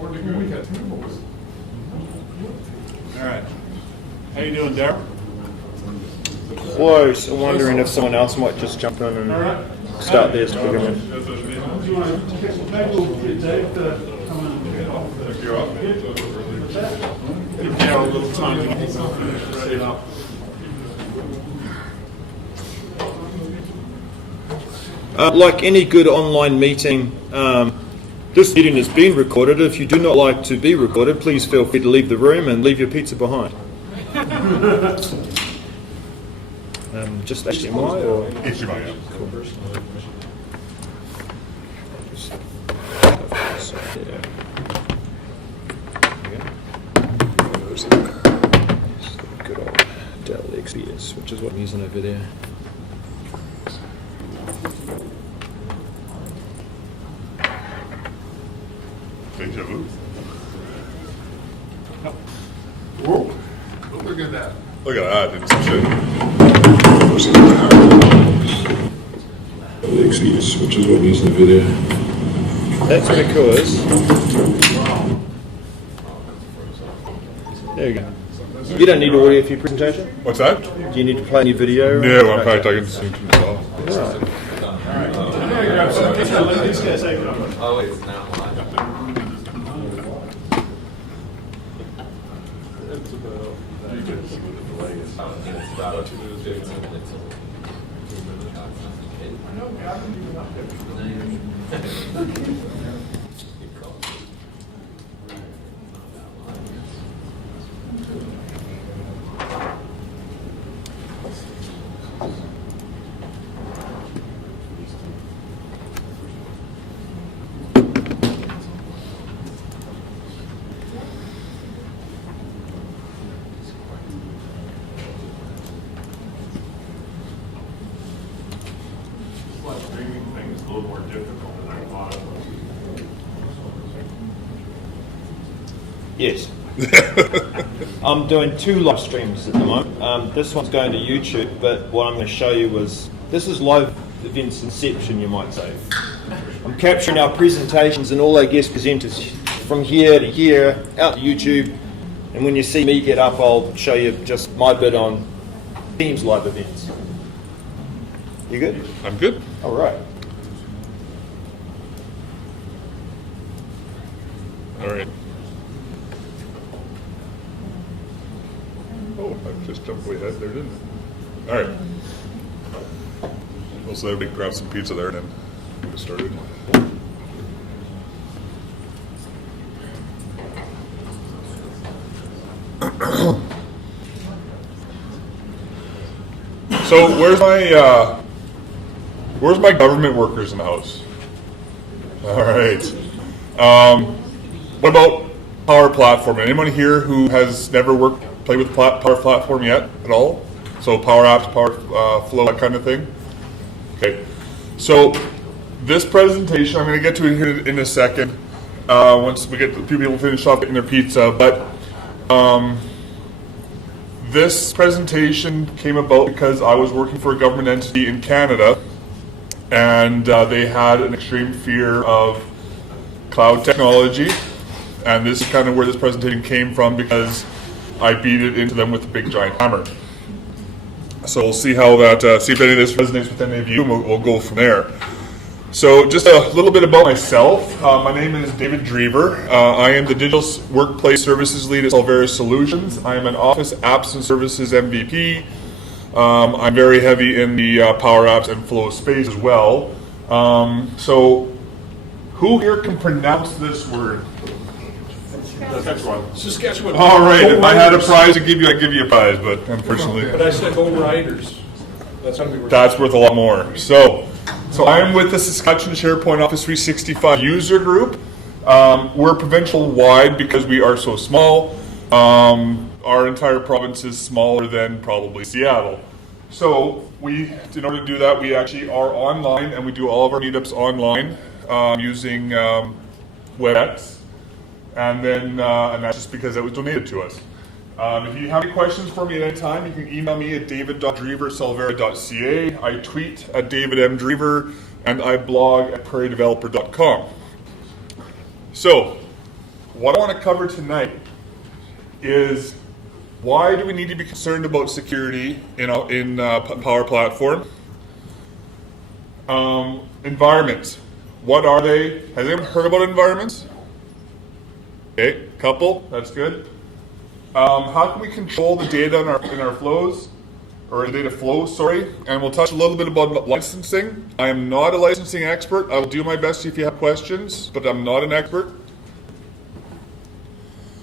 All right. How you doing, Darryl? Close. I'm wondering if someone else might just jump in and start theirs to begin with. Yeah, a little time to set it up. Like any good online meeting, this meeting is being recorded. If you do not like to be recorded, please feel free to leave the room and leave your pizza behind. Just HDMI or? HDMI, yeah. Good old Dell XPS, which is what I'm using over there. Deja vu. Whoa. Look at that. Look at that, didn't see shit. XPS, which is what I'm using over there. That's because. There you go. You don't need audio for your presentation? What's that? Do you need to play any video? No, in fact, I can sing to myself. Oh, wait, it's now live. It's about 15 minutes. Streaming thing is a little more difficult than I thought it was. Yes. I'm doing 2 live streams at the moment. This one's going to YouTube, but what I'm going to show you is, this is live events inception, you might say. I'm capturing our presentations and all our guest presenters from here to here, out to YouTube, and when you see me get up, I'll show you just my bit on Teams live events. You good? I'm good. All right. All right. Oh, I just jumped way ahead there, didn't I? All right. We'll let everybody grab some pizza there and then get started. So where's my government workers in the house? All right. What about Power Platform? Anyone here who has never played with Power Platform yet at all? So Power Apps, Power Flow, that kind of thing? Okay. So this presentation, I'm going to get to it here in a second once we get a few people finish off getting their pizza. But this presentation came about because I was working for a government entity in Canada, and they had an extreme fear of cloud technology, and this is kind of where this presentation came from because I beat it into them with a big giant hammer. So we'll see how that, see if any of this resonates with any of you, and we'll go from there. So just a little bit about myself. My name is David Drever. I am the Digital Workplace Services Lead at Solvera Solutions. I am an Office Apps and Services MVP. I'm very heavy in the Power Apps and Flow space as well. So who here can pronounce this word? Saskatchewan. All right, if I had a prize to give you, I'd give you a prize, but unfortunately, But I said overriders. that's worth a lot more. So I'm with the Saskatchewan SharePoint Office 365 user group. We're provincial-wide because we are so small. Our entire province is smaller than probably Seattle. So in order to do that, we actually are online, and we do all of our meetups online using WebEx. And that's just because it was donated to us. If you have any questions for me at any time, you can email me at david.drever@solvera.ca. I tweet at davidmdrever, and I blog at prairiedeveloper.com. So, what I want to cover tonight is why do we need to be concerned about security in Power Platform? Environments. What are they? Has anyone heard about environments? Okay, couple. That's good. How can we control the data in our flows, or data flows? Sorry. And we'll touch a little bit about licensing. I am not a licensing expert. I will do my best if you have questions, but I'm not an expert.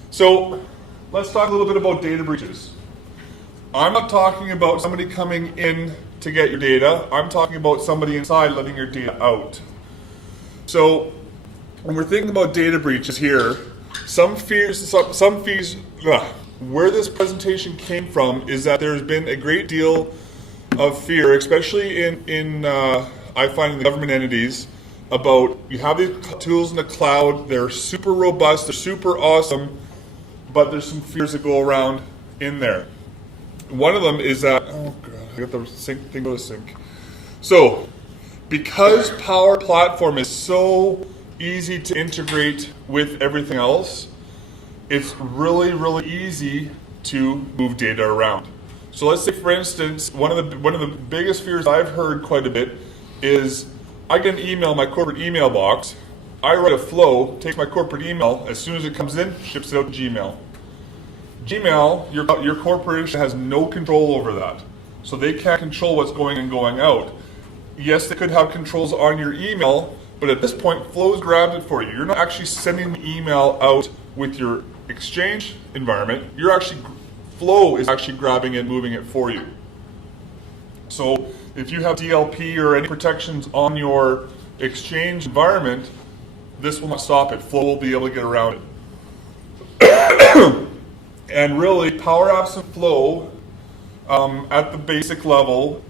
So let's talk a little bit about data breaches. I'm not talking about somebody coming in to get your data. I'm talking about somebody inside letting your data out. So when we're thinking about data breaches here, where this presentation came from is that there's been a great deal of fear, especially I find in the government entities, about you have these tools in the cloud, they're super robust, they're super awesome, but there's some fears that go around in there. One of them is that, oh god, I got the thing go to sync. So, because Power Platform is so easy to integrate with everything else, it's really, really easy to move data around. So let's say, for instance, one of the biggest fears I've heard quite a bit is I get an email in my corporate email box. I write a flow, takes my corporate email, as soon as it comes in, ships it out to Gmail. Gmail, your corporation has no control over that. So they can't control what's going and going out. Yes, they could have controls on your email, but at this point, Flow's grabbed it for you. You're not actually sending the email out with your Exchange environment. Flow is actually grabbing it, moving it for you. So if you have DLP or any protections on your Exchange environment, this will not stop it. Flow will be able to get around it. And really, Power Apps and Flow, at the basic level,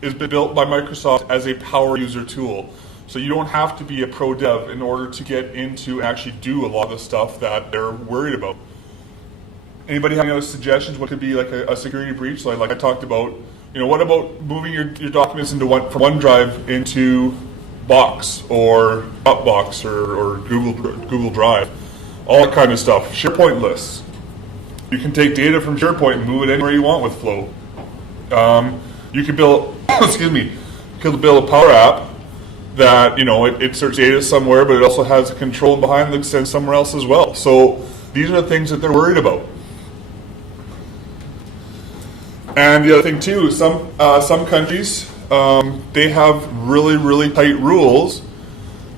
is built by Microsoft as a power user tool. So you don't have to be a pro dev in order to get into actually do a lot of the stuff that they're worried about. Anybody have any other suggestions? What could be like a security breach? Like I talked about, what about moving your documents from OneDrive into Box or Dropbox or Google Drive? All that kind of stuff. SharePoint lists. You can take data from SharePoint and move it anywhere you want with Flow. You can build, build a Power App that, it searches data somewhere, but it also has a control behind that sends somewhere else as well. So these are the things that they're worried about. And the other thing too, some countries, they have really, really tight rules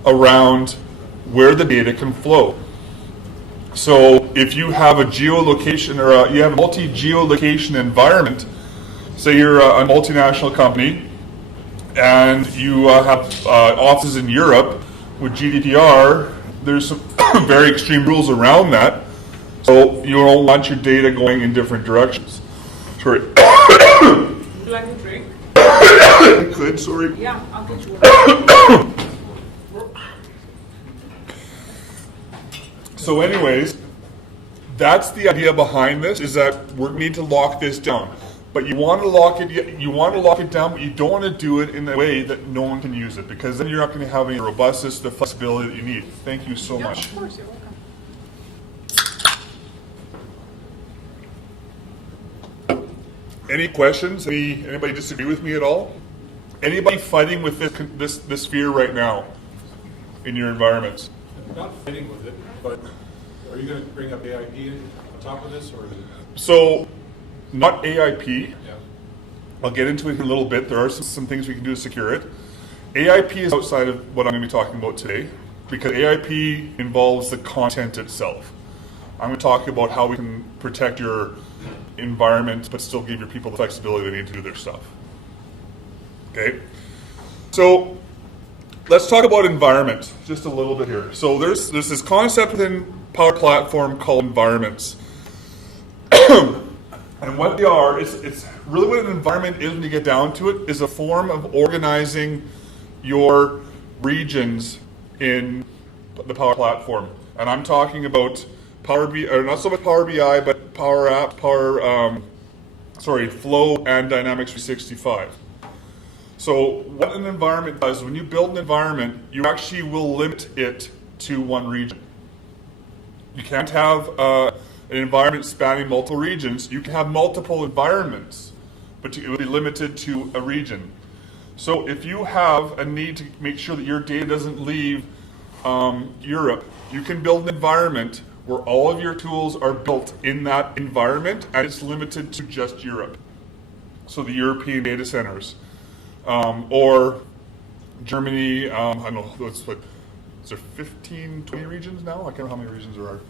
around where the data can flow. So if you have a geolocation or you have a multi-geolocation environment, say you're a multinational company and you have offices in Europe with GDPR, there's some very extreme rules around that. So you don't want your data going in different directions. Sorry. Would you like a drink? I could, sorry. Yeah, I'll get you one. So anyways, that's the idea behind this, is that we need to lock this down. But you want to lock it down, but you don't want to do it in a way that no one can use it, because then you're not going to have any robustness, the flexibility that you need. Thank you so much. Of course, you're welcome. Any questions? Anybody disagree with me at all? Anybody fighting with this fear right now in your environments? Not fighting with it, but are you going to bring up AIP on top of this, or is it? So, not AIP. Yeah. I'll get into it in a little bit. There are some things we can do to secure it. AIP is outside of what I'm going to be talking about today, because AIP involves the content itself. I'm going to talk about how we can protect your environment, but still give your people the flexibility they need to do their stuff. Okay? So, let's talk about environment just a little bit here. So there's this concept within Power Platform called environments. And what they are, it's really what an environment is when you get down to it, is a form of organizing your regions in the Power Platform. And I'm talking about Power BI, or not so much Power BI, but Power App, Flow and Dynamics 365. So what an environment does, when you build an environment, you actually will limit it to one region. You can't have an environment spanning multiple regions. You can have multiple environments, but it will be limited to a region. So if you have a need to make sure that your data doesn't leave Europe, you can build an environment where all of your tools are built in that environment, and it's limited to just Europe. So the European data centers, or Germany, I don't know, is there 15, 20 regions now? I can't remember how many regions there are.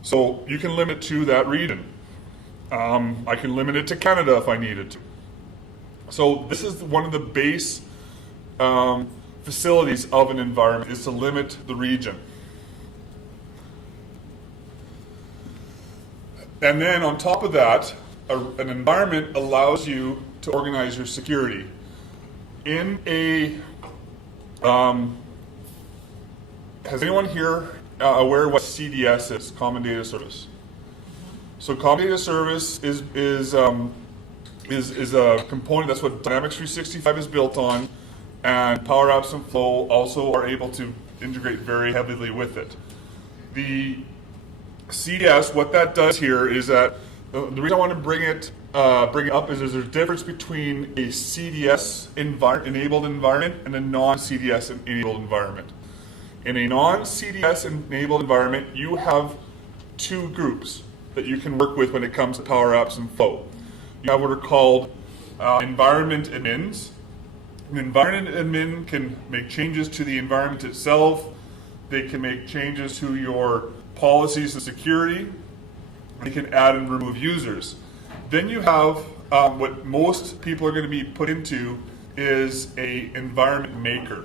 So you can limit to that region. I can limit it to Canada if I needed to. So this is one of the base facilities of an environment, is to limit the region. And then on top of that, an environment allows you to organize your security. In a, has anyone here aware what CDS is, Common Data Service? So Common Data Service is a component, that's what Dynamics 365 is built on, and Power Apps and Flow also are able to integrate very heavily with it. The CDS, what that does here is that, the reason I want to bring it up is there's a difference between a CDS enabled environment and a non-CDS enabled environment. In a non-CDS enabled environment, you have two groups that you can work with when it comes to Power Apps and Flow. You have what are called environment admins. An environment admin can make changes to the environment itself. They can make changes to your policies and security. They can add and remove users. Then you have what most people are going to be put into is a environment maker.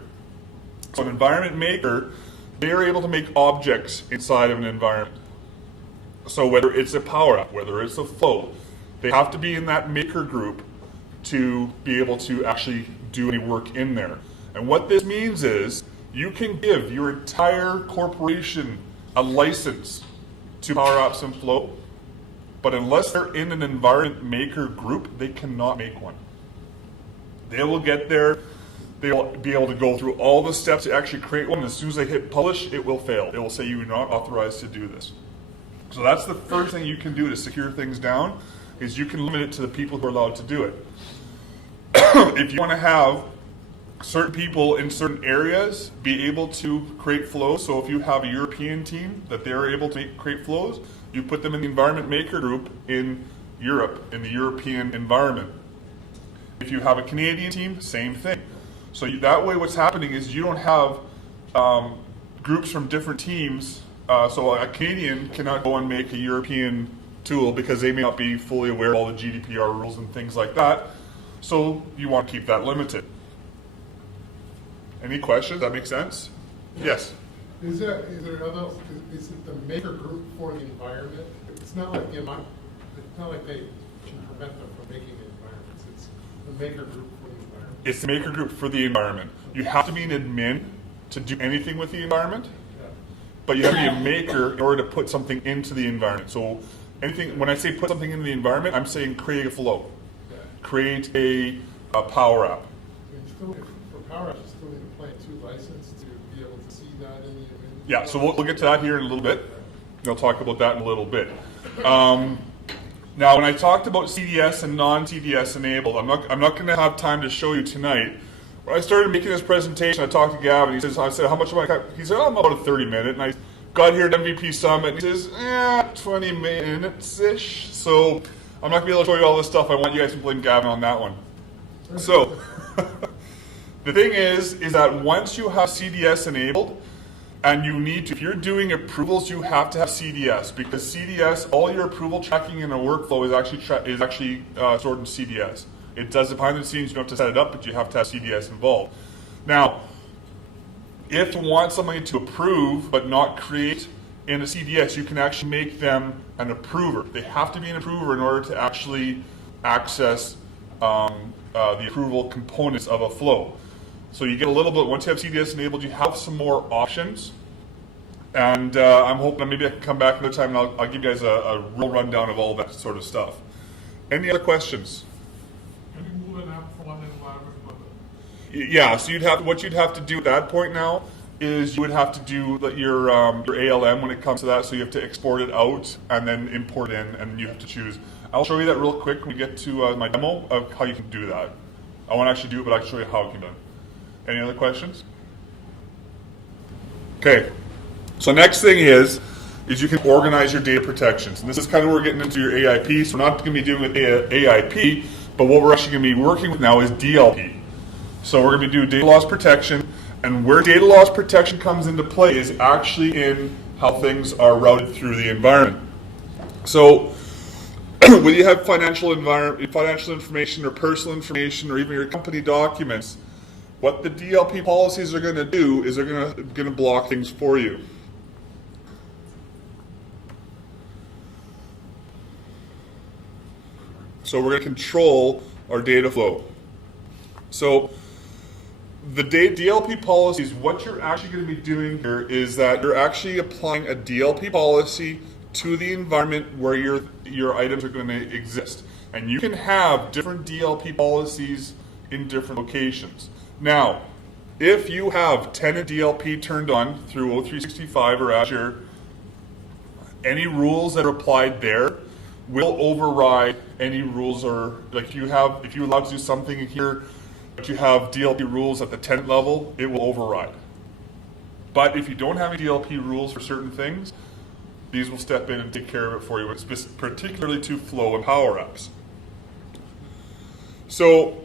So an environment maker, they are able to make objects inside of an environment. So whether it's a Power App, whether it's a Flow, they have to be in that maker group to be able to actually do any work in there. And what this means is you can give your entire corporation a license to Power Apps and Flow, but unless they're in an environment maker group, they cannot make one. They will get there, they'll be able to go through all the steps to actually create one. As soon as they hit publish, it will fail. It will say you are not authorized to do this. So that's the first thing you can do to secure things down, is you can limit it to the people who are allowed to do it. If you want to have certain people in certain areas be able to create flows, so if you have a European team that they're able to create flows, you put them in the environment maker group in Europe, in the European environment. If you have a Canadian team, same thing. So that way what's happening is you don't have groups from different teams. So a Canadian cannot go and make a European tool because they may not be fully aware of all the GDPR rules and things like that. So you want to keep that limited. Any questions? That makes sense? Yes. Is it the maker group for the environment? It's not like they can prevent them from making environments. It's the maker group for the environment. It's the maker group for the environment. You have to be an admin to do anything with the environment, but you have to be a maker in order to put something into the environment. So anything, when I say put something into the environment, I'm saying create a flow, create a Power App. For Power Apps, you still need a Plant 2 license to be able to see that in the image. Yeah, so we'll get to that here in a little bit. I'll talk about that in a little bit. Now, when I talked about CDS and non-CDS enabled, I'm not going to have time to show you tonight. When I started making this presentation, I talked to Gavin. I said, how much am I? He said, I'm about a 30-minute. And I got here at MVP Summit, and he says, 20 minutes-ish. So I'm not going to be able to show you all this stuff. I want you guys to blame Gavin on that one. So the thing is that once you have CDS enabled, and you need to, if you're doing approvals, you have to have CDS, because CDS, all your approval tracking in a workflow is actually stored in CDS. It does it behind the scenes. You don't have to set it up, but you have to have CDS involved. Now, if you want somebody to approve but not create in a CDS, you can actually make them an approver. They have to be an approver in order to actually access the approval components of a flow. So you get a little bit, once you have CDS enabled, you have some more options. And I'm hoping maybe I can come back another time and I'll give you guys a real rundown of all that sort of stuff. Any other questions? Can you move an app from one environment to another? Yeah, so what you'd have to do at that point now is you would have to do your ALM when it comes to that, so you have to export it out and then import it in, and you have to choose. I'll show you that real quick when we get to my demo of how you can do that. I won't actually do it, but I can show you how it can be done. Any other questions? Okay, so next thing is you can organize your data protections. And this is kind of where we're getting into your AIP. So we're not going to be dealing with AIP, but what we're actually going to be working with now is DLP. So we're going to be doing data loss protection, and where data loss protection comes into play is actually in how things are routed through the environment. So when you have financial information or personal information or even your company documents, what the DLP policies are going to do is they're going to block things for you. So we're going to control our data flow. So the DLP policies, what you're actually going to be doing here is that you're actually applying a DLP policy to the environment where your items are going to exist. And you can have different DLP policies in different locations. Now, if you have tenant DLP turned on through O365 or Azure, any rules that are applied there will override any rules, or like if you're allowed to do something in here, but you have DLP rules at the tenant level, it will override. But if you don't have any DLP rules for certain things, these will step in and take care of it for you, particularly to flow and power apps. So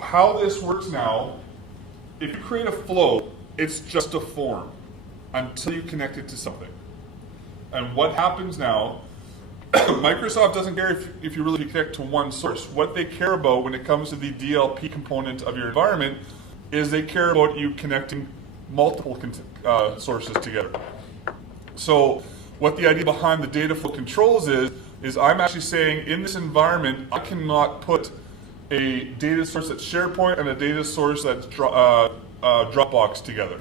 how this works now, if you create a flow, it's just a form until you connect it to something. And what happens now, Microsoft doesn't care if you really connect to one source. What they care about when it comes to the DLP component of your environment is they care about you connecting multiple sources together. So what the idea behind the data flow controls is I'm actually saying in this environment, I cannot put a data source that's SharePoint and a data source that's Dropbox together.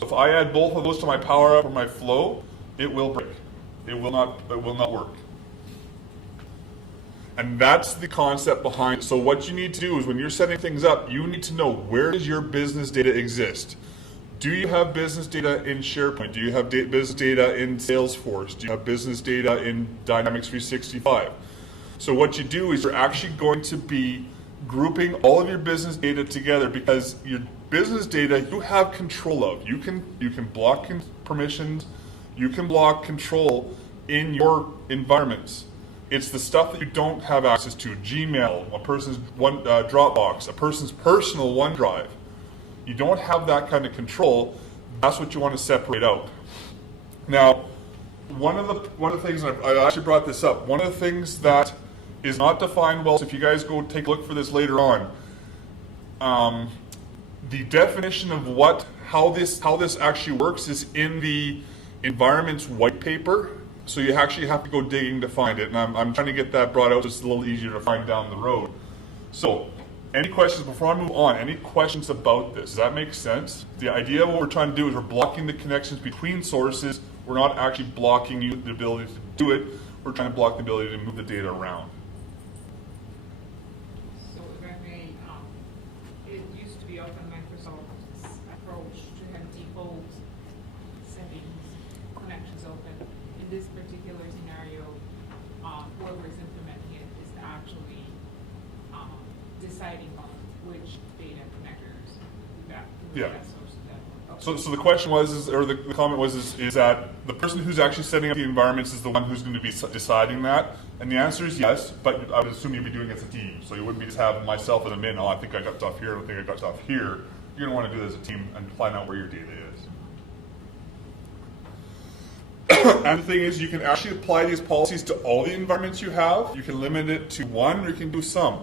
So if I add both of those to my Power Up or my Flow, it will break. It will not work. And that's the concept behind it. So what you need to do is when you're setting things up, you need to know, where does your business data exist? Do you have business data in SharePoint? Do you have business data in Salesforce? Do you have business data in Dynamics 365? So what you do is you're actually going to be grouping all of your business data together, because your business data you have control of. You can block permissions, you can block control in your environments. It's the stuff that you don't have access to, Gmail, a person's Dropbox, a person's personal OneDrive. You don't have that kind of control. That's what you want to separate out. Now, one of the things, and I actually brought this up, one of the things that is not defined well, so if you guys go take a look for this later on, the definition of how this actually works is in the environment's white paper. So you actually have to go digging to find it, and I'm trying to get that brought out just a little easier to find down the road. So, any questions before I move on? Any questions about this? Does that make sense? The idea of what we're trying to do is we're blocking the connections between sources. We're not actually blocking you the ability to do it. We're trying to block the ability to move the data around. So if I may, it used to be often Microsoft's approach to have default settings, connections open. In this particular scenario, whoever is implementing it is actually deciding on which data connectors that source of that. So the question was, or the comment was, is that the person who's actually setting up the environments is the one who's going to be deciding that? And the answer is yes, but I would assume you'd be doing it as a team. So you wouldn't be just having myself as a admin, I think I got stuff here, I think I got stuff here. You're going to want to do it as a team and find out where your data is. And the thing is, you can actually apply these policies to all the environments you have. You can limit it to one, or you can do some.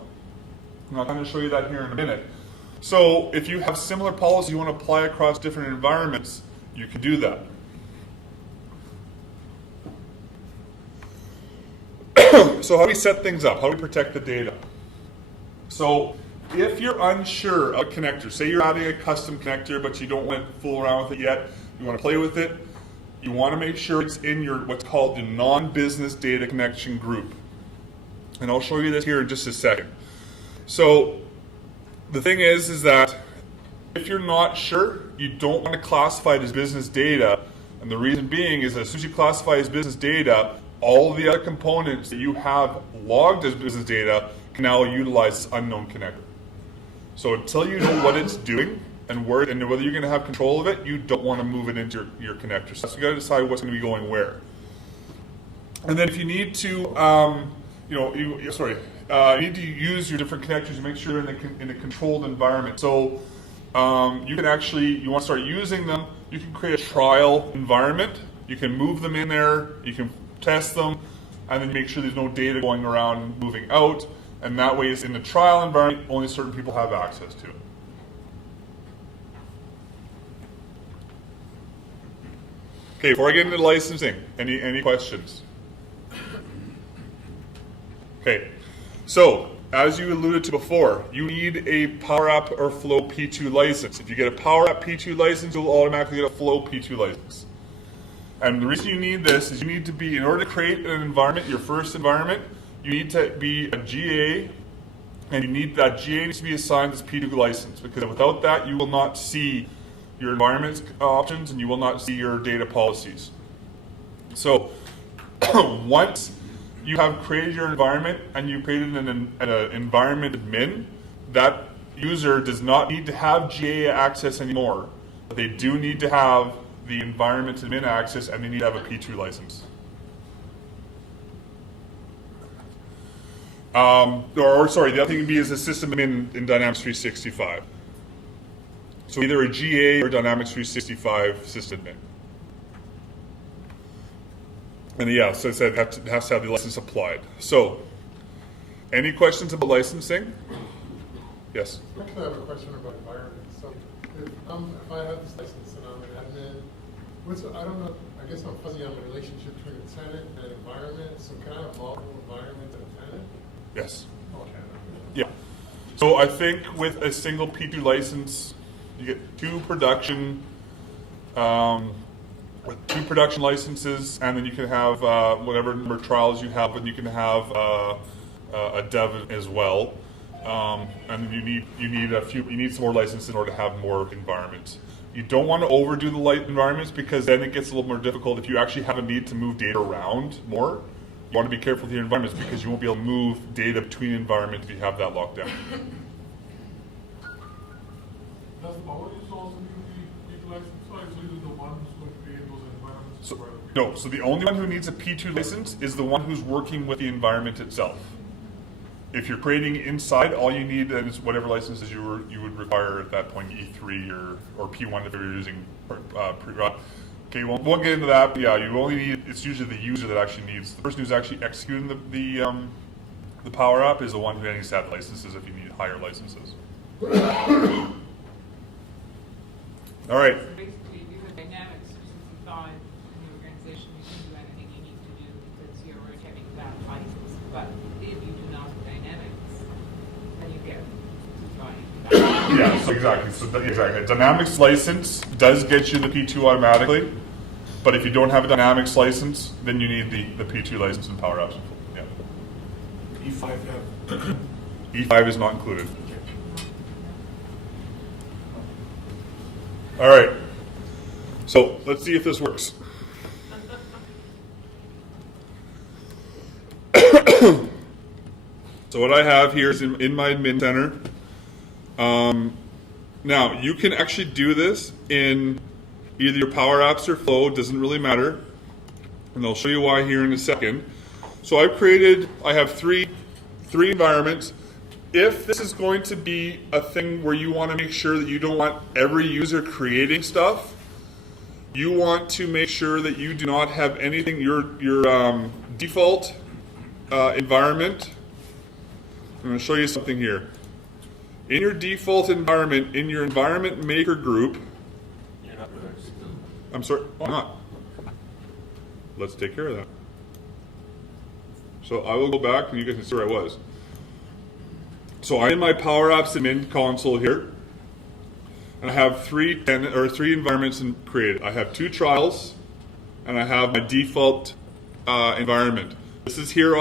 I'm not going to show you that here in a minute. So if you have similar policies you want to apply across different environments, you can do that. So how do we set things up? How do we protect the data? So if you're unsure of a connector, say you're adding a custom connector, but you don't want to fool around with it yet, you want to play with it, you want to make sure it's in your what's called the non-business data connection group. And I'll show you this here in just a second. So the thing is that if you're not sure, you don't want to classify it as business data. And the reason being is that as soon as you classify as business data, all of the other components that you have logged as business data can now utilize this unknown connector. So until you know what it's doing and whether you're going to have control of it, you don't want to move it into your connector. So you got to decide what's going to be going where. And then if you need to, you need to use your different connectors to make sure you're in a controlled environment. So you want to start using them, you can create a trial environment. You can move them in there, you can test them, and then make sure there's no data going around and moving out. And that way, it's in the trial environment, only certain people have access to it. Okay, before I get into licensing, any questions? Okay, so as you alluded to before, you need a Power App or Flow P2 license. If you get a Power App P2 license, you'll automatically get a Flow P2 license. And the reason you need this is you need to be, in order to create an environment, your first environment, you need to be a GA, and that GA needs to be assigned this P2 license, because without that, you will not see your environment options and you will not see your data policies. So once you have created your environment and you created an environment admin, that user does not need to have GA access anymore. But they do need to have the environment admin access, and they need to have a P2 license. The other thing would be is a system admin in Dynamics 365. So either a GA or Dynamics 365 system admin. And yeah, so it said it has to have the license applied. So, any questions about licensing? Yes? Actually, I have a question about environment. So, if I have this license and I'm an admin, I don't know, I guess I'm fuzzy on the relationship between a tenant and environment. So, can I have multiple environments and a tenant? Yes. Okay. Yeah. So, I think with a single P2 license, you get two production licenses, and then you can have whatever number of trials you have, and you can have a dev as well. And then you need some more licenses in order to have more environments. You don't want to overdo the light environments, because then it gets a little more difficult. If you actually have a need to move data around more, you want to be careful with your environments, because you won't be able to move data between environments if you have that locked down. Does Power Use also need P2 license, or is it the one who's going to create those environments? No, so the only one who needs a P2 license is the one who's working with the environment itself. If you're creating inside, all you need is whatever licenses you would require at that point, E3 or P1 if you're using okay, won't get into that, but yeah, you only need, it's usually the user that actually needs, the person who's actually executing the Power App is the one who needs to have licenses if you need higher licenses. All right. So basically, if you have Dynamics 365 in the organization, you can do anything you need to do because you're already having that license. But if you do not have Dynamics, then you get to buy that. Yeah, so exactly. A Dynamics license does get you the P2 automatically, but if you don't have a Dynamics license, then you need the P2 license in Power Apps. Yeah. E5 have. E5 is not included. All right. So let's see if this works. So what I have here is in my admin center. Now you can actually do this in either your Power Apps or Flow. Doesn't really matter, and I'll show you why here in a second. So I have three environments. If this is going to be a thing where you want to make sure that you don't want every user creating stuff, you want to make sure that you do not have anything, your default environment. I'm going to show you something here. In your default environment, in your environment maker group, I'm sorry, why not? Let's take care of that. So I will go back and you guys can see where I was. So I'm in my Power Apps admin console here, and I have three environments created. I have 2 trials, and I have my default environment. This is here.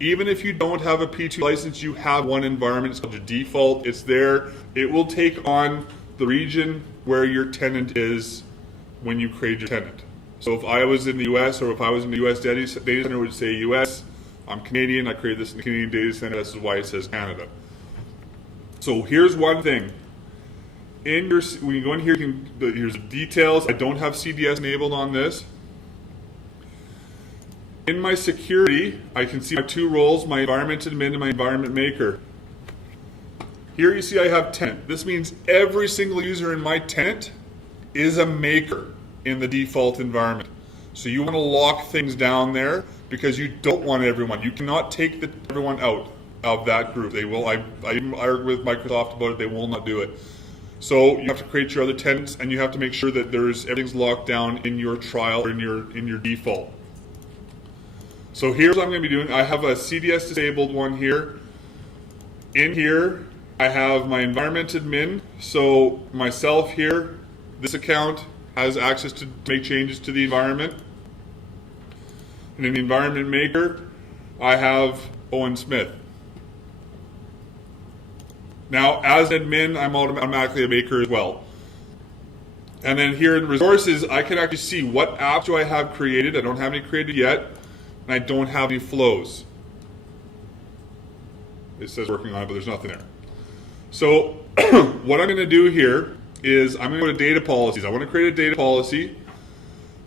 Even if you don't have a P2 license, you have one environment. It's called your default. It's there. It will take on the region where your tenant is when you create your tenant. So if I was in the US, or if I was in the US data center, it would say US. I'm Canadian, I created this in the Canadian data center, this is why it says Canada. So here's one thing. When you go in here, here's the details. I don't have CDS enabled on this. In my security, I can see my two roles, my environment admin and my environment maker. Here you see I have tenant. This means every single user in my tenant is a maker in the default environment. So you want to lock things down there because you don't want everyone. You cannot take everyone out of that group. They will. I argued with Microsoft about it. They will not do it. So you have to create your other tenants, and you have to make sure that everything's locked down in your trial or in your default. So here's what I'm going to be doing. I have a CDS disabled one here. In here, I have my environment admin. So myself here, this account has access to make changes to the environment. And in the environment maker, I have Owen Smith. Now, as an admin, I'm automatically a maker as well. And then here in resources, I can actually see what apps do I have created. I don't have any created yet. And I don't have any flows. It says working on it, but there's nothing there. So what I'm going to do here is I'm going to go to data policies. I want to create a data policy.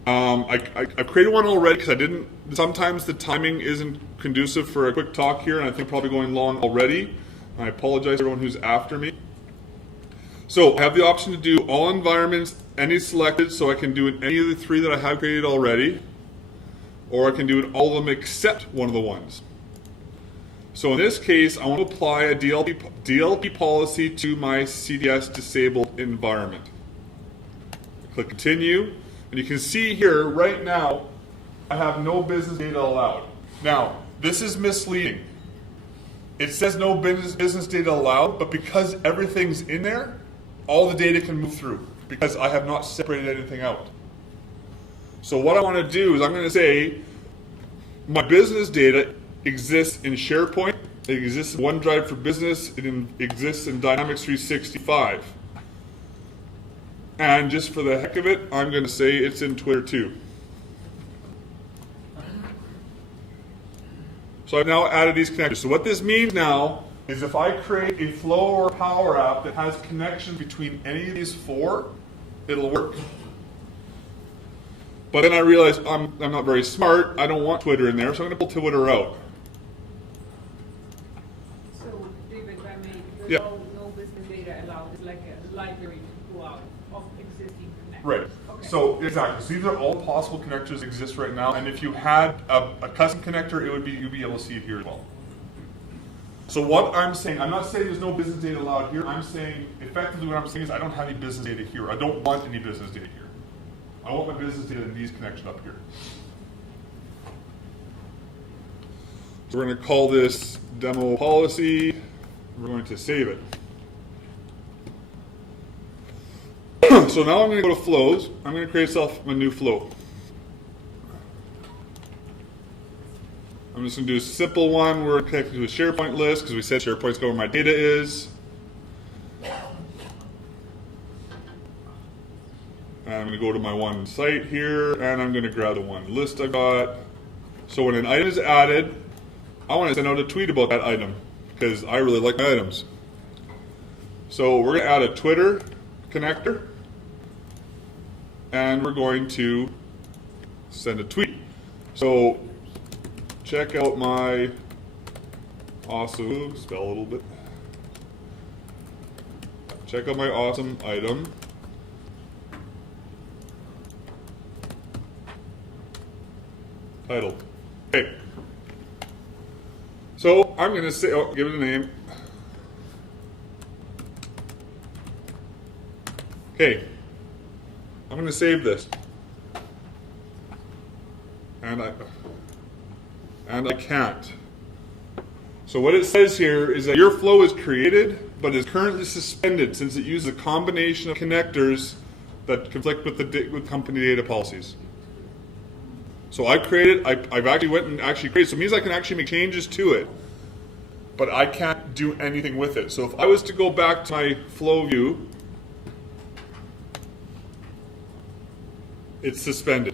I've created one already because sometimes the timing isn't conducive for a quick talk here, and I think probably going long already. I apologize to everyone who's after me. So I have the option to do all environments, any selected, so I can do any of the three that I have created already. Or I can do it all of them except one of the ones. So in this case, I want to apply a DLP policy to my CDS disabled environment. Click continue, and you can see here right now, I have no business data allowed. Now, this is misleading. It says no business data allowed, but because everything's in there, all the data can move through because I have not separated anything out. So what I want to do is I'm going to say my business data exists in SharePoint, it exists in OneDrive for Business, it exists in Dynamics 365. And just for the heck of it, I'm going to say it's in Twitter too. So I've now added these connectors. So what this means now is if I create a Flow or Power app that has connection between any of these four, it'll work. But then I realized I'm not very smart. I don't want Twitter in there, so I'm going to pull Twitter out. So, David, if I may, there's Yeah. no business data allowed. It's like a library to pull out of existing connectors. Right. Okay. So exactly. So these are all possible connectors that exist right now. And if you had a custom connector, you'd be able to see it here as well. So what I'm saying, I'm not saying there's no business data allowed here. I'm saying effectively what I'm saying is I don't have any business data here. I don't want any business data here. I want my business data in these connections up here. So we're going to call this demo policy. We're going to save it. So now I'm going to go to flows. I'm going to create a new flow. I'm just going to do a simple one. We're connected to a SharePoint list because we said SharePoint's where my data is. And I'm going to go to my one site here, and I'm going to grab the one list I got. So when an item is added, I want to send out a tweet about that item because I really like my items. So we're going to add a Twitter connector, and we're going to send a tweet. So check out my awesome, spell a little bit. Check out my awesome item. Title. Okay. So I'm going to say, give it a name. Okay. I'm going to save this. And I can't. So what it says here is that your flow is created, but is currently suspended since it uses a combination of connectors that conflict with company data policies. So I've actually went and actually created, so it means I can actually make changes to it, but I can't do anything with it. So if I was to go back to my flow view it's suspended.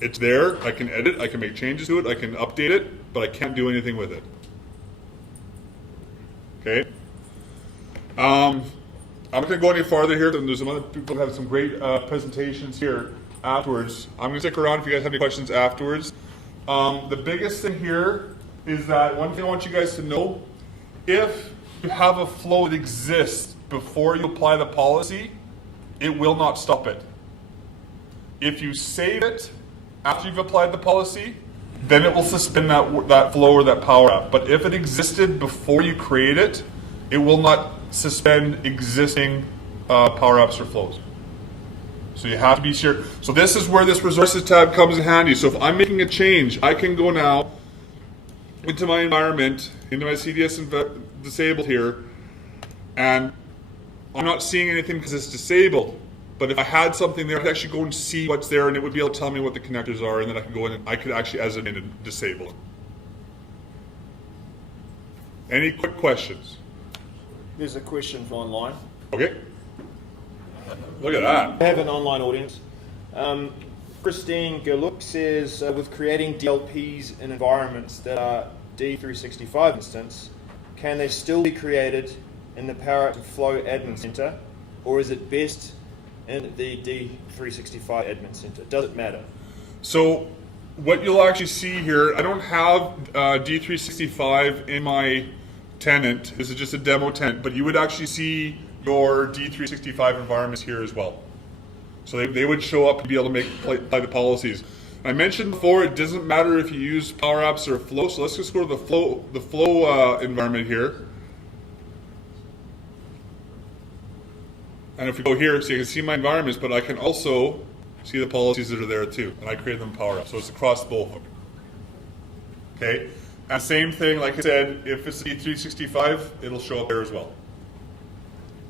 It's there, I can edit, I can make changes to it, I can update it, but I can't do anything with it. Okay? I'm not going to go any farther here. There's some other people who have some great presentations here afterwards. I'm going to stick around if you guys have any questions afterwards. The biggest thing here is that one thing I want you guys to know, if you have a flow that exists before you apply the policy, it will not stop it. If you save it after you've applied the policy, then it will suspend that flow or that power up. But if it existed before you create it, it will not suspend existing power ups or flows. So you have to be sure. So this is where this resources tab comes in handy. So if I'm making a change, I can go now into my environment, into my CDS disabled here, and I'm not seeing anything because it's disabled. But if I had something there, I could actually go and see what's there, and it would be able to tell me what the connectors are, and then I could go in and I could actually, as an admin, disable it. Any quick questions? There's a question from online. Okay. Look at that. I have an online audience. Christine Gerluk says, with creating DLPs in environments that are D365 instance, can they still be created in the Power Up to Flow Admin Center, or is it best in the D365 Admin Center? Does it matter? So what you'll actually see here, I don't have D365 in my tenant. This is just a demo tenant, but you would actually see your D365 environments here as well. So they would show up and be able to apply the policies. I mentioned before, it doesn't matter if you use Power Apps or Flow. So let's just go to the Flow environment here. And if we go here, so you can see my environments, but I can also see the policies that are there too. And I create them in Power Up. So it's across both of them. Okay? And same thing, like I said, if it's D365, it'll show up there as well.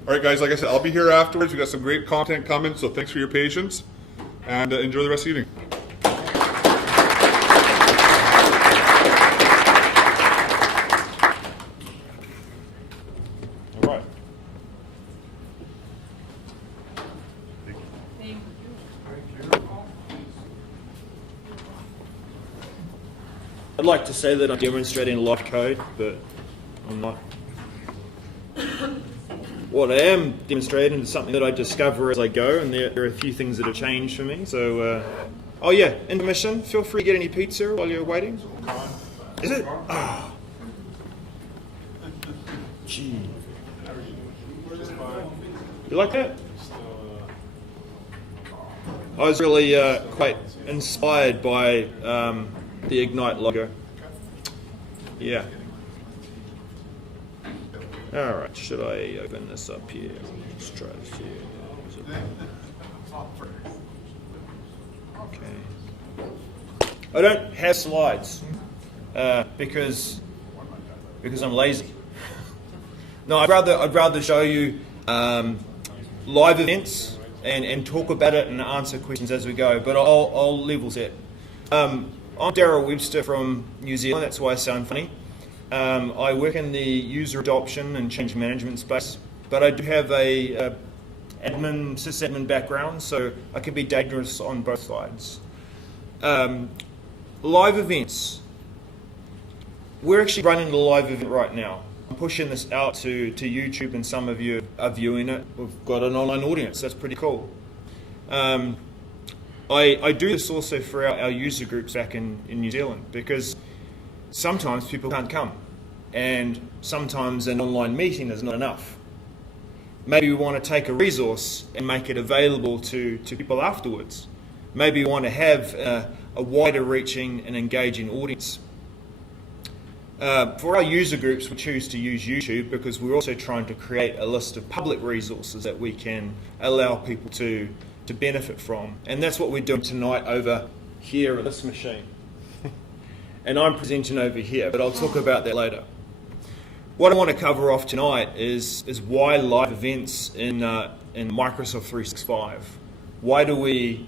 All right, guys, like I said, I'll be here afterwards. We've got some great content coming, so thanks for your patience. And enjoy the rest of the evening. All right. Thank you. I'd like to say that I'm demonstrating live code, but I'm not. What I am demonstrating is something that I discover as I go, and there are a few things that have changed for me. So, oh yeah, intermission. Feel free to get any pizza while you're waiting. Is it? Ah. Gee. You like that? I was really quite inspired by the Ignite logo. Yeah. All right, should I open this up here? Let's try this here. Okay. I don't have slides because I'm lazy. No, I'd rather show you live events and talk about it and answer questions as we go. But I'll level set. I'm Darryl Webster from New Zealand. That's why I sound funny. I work in the user adoption and change management space, but I do have a sysadmin background, so I can be dangerous on both sides. Live events. We're actually running the live event right now. I'm pushing this out to YouTube, and some of you are viewing it. We've got an online audience. That's pretty cool. I do this also for our user groups back in New Zealand, because sometimes people can't come, and sometimes an online meeting is not enough. Maybe we want to take a resource and make it available to people afterwards. Maybe we want to have a wider reaching and engaging audience. For our user groups, we choose to use YouTube because we're also trying to create a list of public resources that we can allow people to benefit from. And that's what we're doing tonight over here at this machine. And I'm presenting over here, but I'll talk about that later. What I want to cover off tonight is why live events in Microsoft 365. Why do we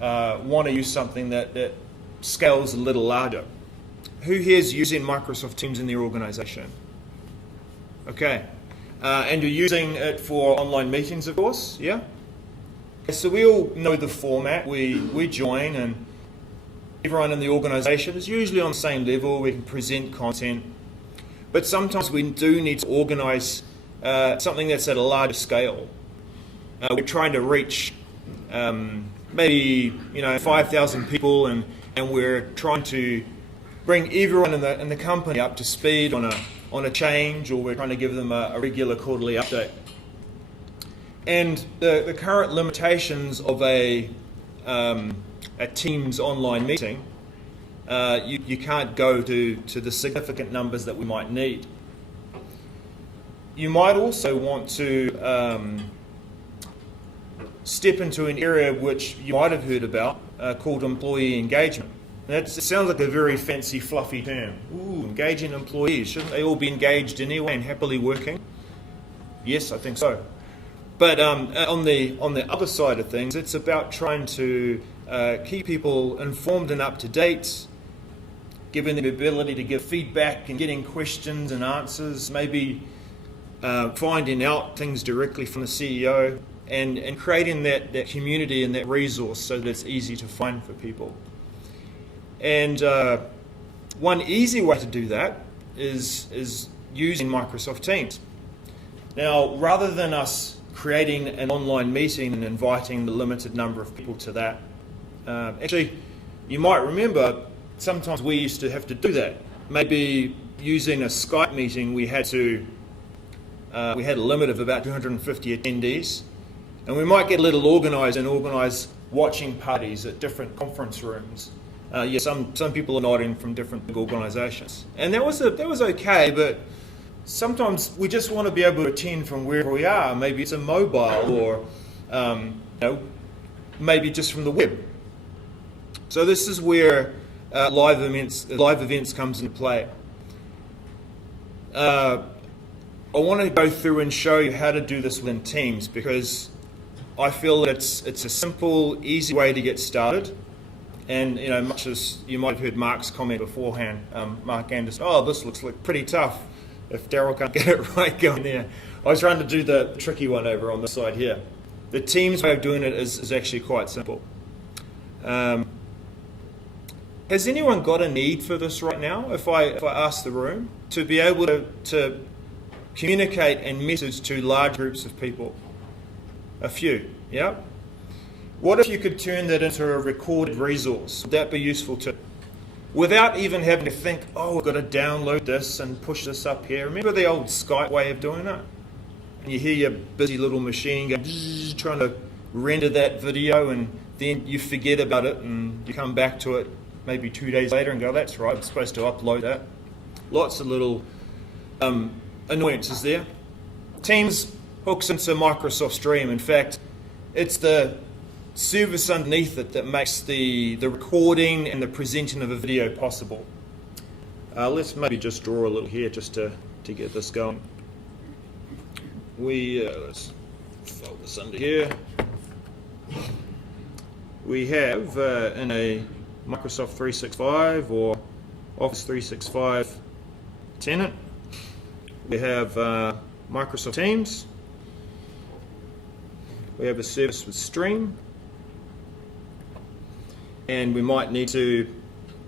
want to use something that scales a little larger? Who here is using Microsoft Teams in their organization? Okay. And you're using it for online meetings, of course, yeah? So we all know the format. We join, and everyone in the organisation is usually on the same level. We can present content, but sometimes we do need to organise something that's at a larger scale. We're trying to reach maybe 5,000 people, and we're trying to bring everyone in the company up to speed on a change, or we're trying to give them a regular quarterly update. And the current limitations of a Teams online meeting, you can't go to the significant numbers that we might need. You might also want to step into an area which you might have heard about called employee engagement. It sounds like a very fancy, fluffy term. Ooh, engaging employees. Shouldn't they all be engaged anyway and happily working? Yes, I think so. But on the other side of things, it's about trying to keep people informed and up to date, giving them the ability to give feedback and getting questions and answers, maybe finding out things directly from the CEO, and creating that community and that resource so that it's easy to find for people. And one easy way to do that is using Microsoft Teams. Now, rather than us creating an online meeting and inviting the limited number of people to that, actually, you might remember sometimes we used to have to do that. Maybe using a Skype meeting, we had a limit of about 250 attendees, and we might get a little organised and organise watching parties at different conference rooms. Some people are nodding from different big organisations, and that was okay. But sometimes we just want to be able to attend from wherever we are. Maybe it's a mobile, or maybe just from the web. So this is where live events comes into play. I want to go through and show you how to do this within Teams, because I feel that it's a simple, easy way to get started. And much as you might have heard Mark's comment beforehand, Mark Anderson, this looks like pretty tough if Daryl can't get it right going there. I was trying to do the tricky one over on the side here. The Teams way of doing it is actually quite simple. Has anyone got a need for this right now? If I ask the room, to be able to communicate and message to large groups of people? A few, yeah? What if you could turn that into a recorded resource? Would that be useful too? Without even having to think, I've got to download this and push this up here. Remember the old Skype way of doing it? And you hear your busy little machine go trying to render that video, and then you forget about it and you come back to it maybe 2 days later and go, that's right, I'm supposed to upload that. Lots of little annoyances there. Teams hooks into Microsoft Stream. In fact, it's the service underneath it that makes the recording and the presenting of a video possible. Let's maybe just draw a little here just to get this going. Let's fold this under here. We have in a Microsoft 365 or Office 365 tenant, we have Microsoft Teams. We have a service with Stream, and we might need to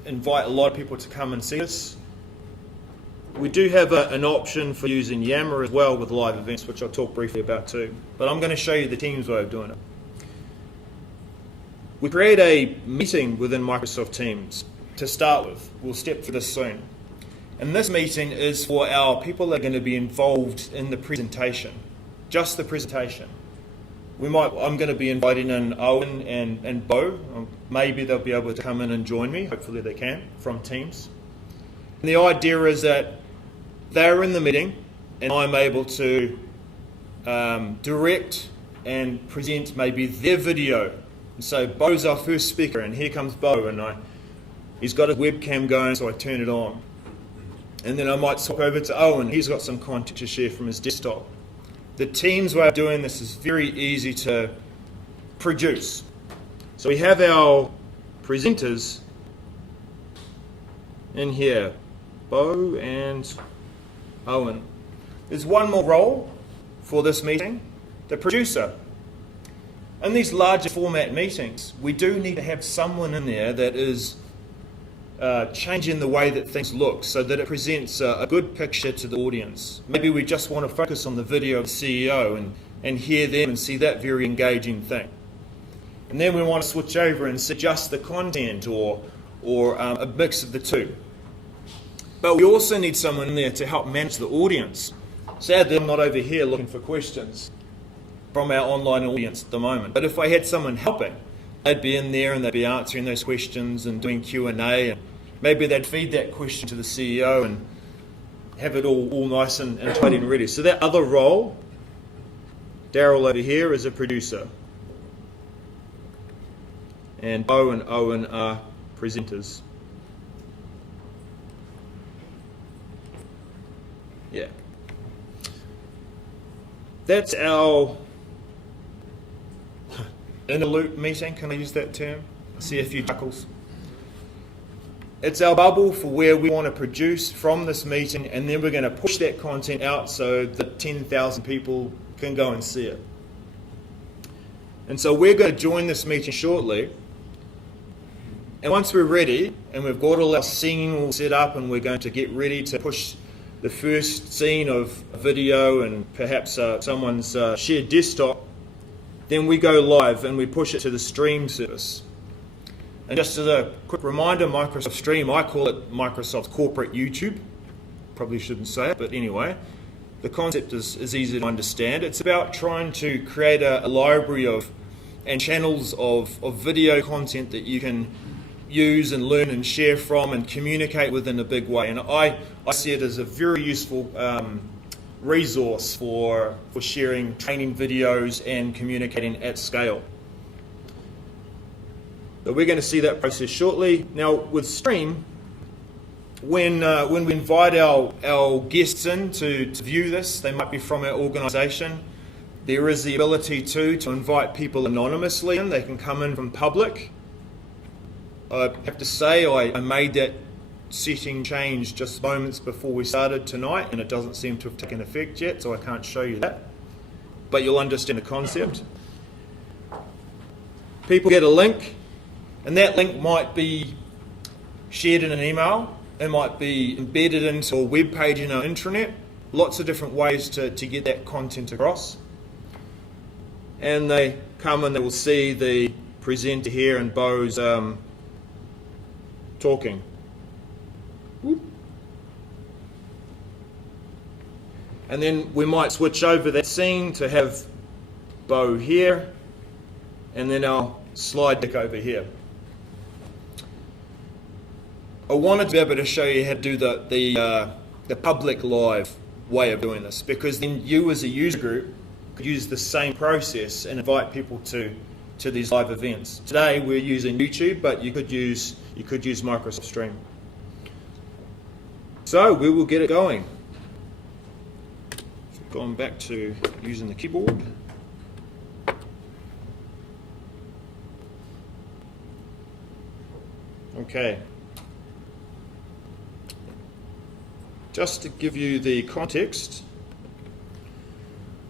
invite a lot of people to come and see us. We do have an option for using Yammer as well with live events, which I'll talk briefly about too. But I'm going to show you the Teams way of doing it. We create a meeting within Microsoft Teams to start with. We'll step through this soon. And this meeting is for our people that are going to be involved in the presentation, just the presentation. I'm going to be inviting in Owen and Bo. Maybe they'll be able to come in and join me. Hopefully they can, from Teams. And the idea is that they're in the meeting and I'm able to direct and present maybe their video. So Bo's our first speaker, and here comes Bo, and he's got his webcam going, so I turn it on. And then I might swap over to Owen. He's got some content to share from his desktop. The Teams way of doing this is very easy to produce. So we have our presenters in here, Bo and Owen. There's one more role for this meeting, the producer. in these larger format meetings, we do need to have someone in there that is changing the way that things look so that it presents a good picture to the audience. Maybe we just want to focus on the video of the CEO and hear them and see that very engaging thing. And then we want to switch over and suggest the content or a mix of the two. But we also need someone in there to help manage the audience. Sadly, I'm not over here looking for questions from our online audience at the moment. But if I had someone helping, they'd be in there and they'd be answering those questions and doing Q&A, and maybe they'd feed that question to the CEO and have it all nice and tidy and ready. So that other role, Daryl over here is a producer. And Bo and Owen are presenters. Yeah. That's our inner loop meeting. Can I use that term? I see a few chuckles. It's our bubble for where we want to produce from this meeting, and then we're going to push that content out so that 10,000 people can go and see it. And so we're going to join this meeting shortly. And once we're ready, and we've got all our scene all set up, and we're going to get ready to push the first scene of video and perhaps someone's shared desktop, then we go live and we push it to the stream service. And just as a quick reminder, Microsoft Stream, I call it Microsoft's corporate YouTube. Probably shouldn't say it, but anyway, the concept is easy to understand. It's about trying to create a library of and channels of video content that you can use and learn and share from and communicate with in a big way. And I see it as a very useful resource for sharing training videos and communicating at scale. So we're going to see that process shortly. Now with Stream, when we invite our guests in to view this, they might be from our organisation, there is the ability to invite people anonymously in. They can come in from public. I have to say I made that setting change just moments before we started tonight, and it doesn't seem to have taken effect yet, so I can't show you that. But you'll understand the concept. People get a link, and that link might be shared in an email. It might be embedded into a web page in our intranet. Lots of different ways to get that content across. And they come and they will see the presenter here and Bo's talking. Whoop. And then we might switch over that scene to have Bo here, and then our slide deck over here. I wanted to be able to show you how to do the public live way of doing this, because then you as a user group could use the same process and invite people to these live events. Today we're using YouTube, but you could use Microsoft Stream. So we will get it going. So going back to using the keyboard. Okay. Just to give you the context,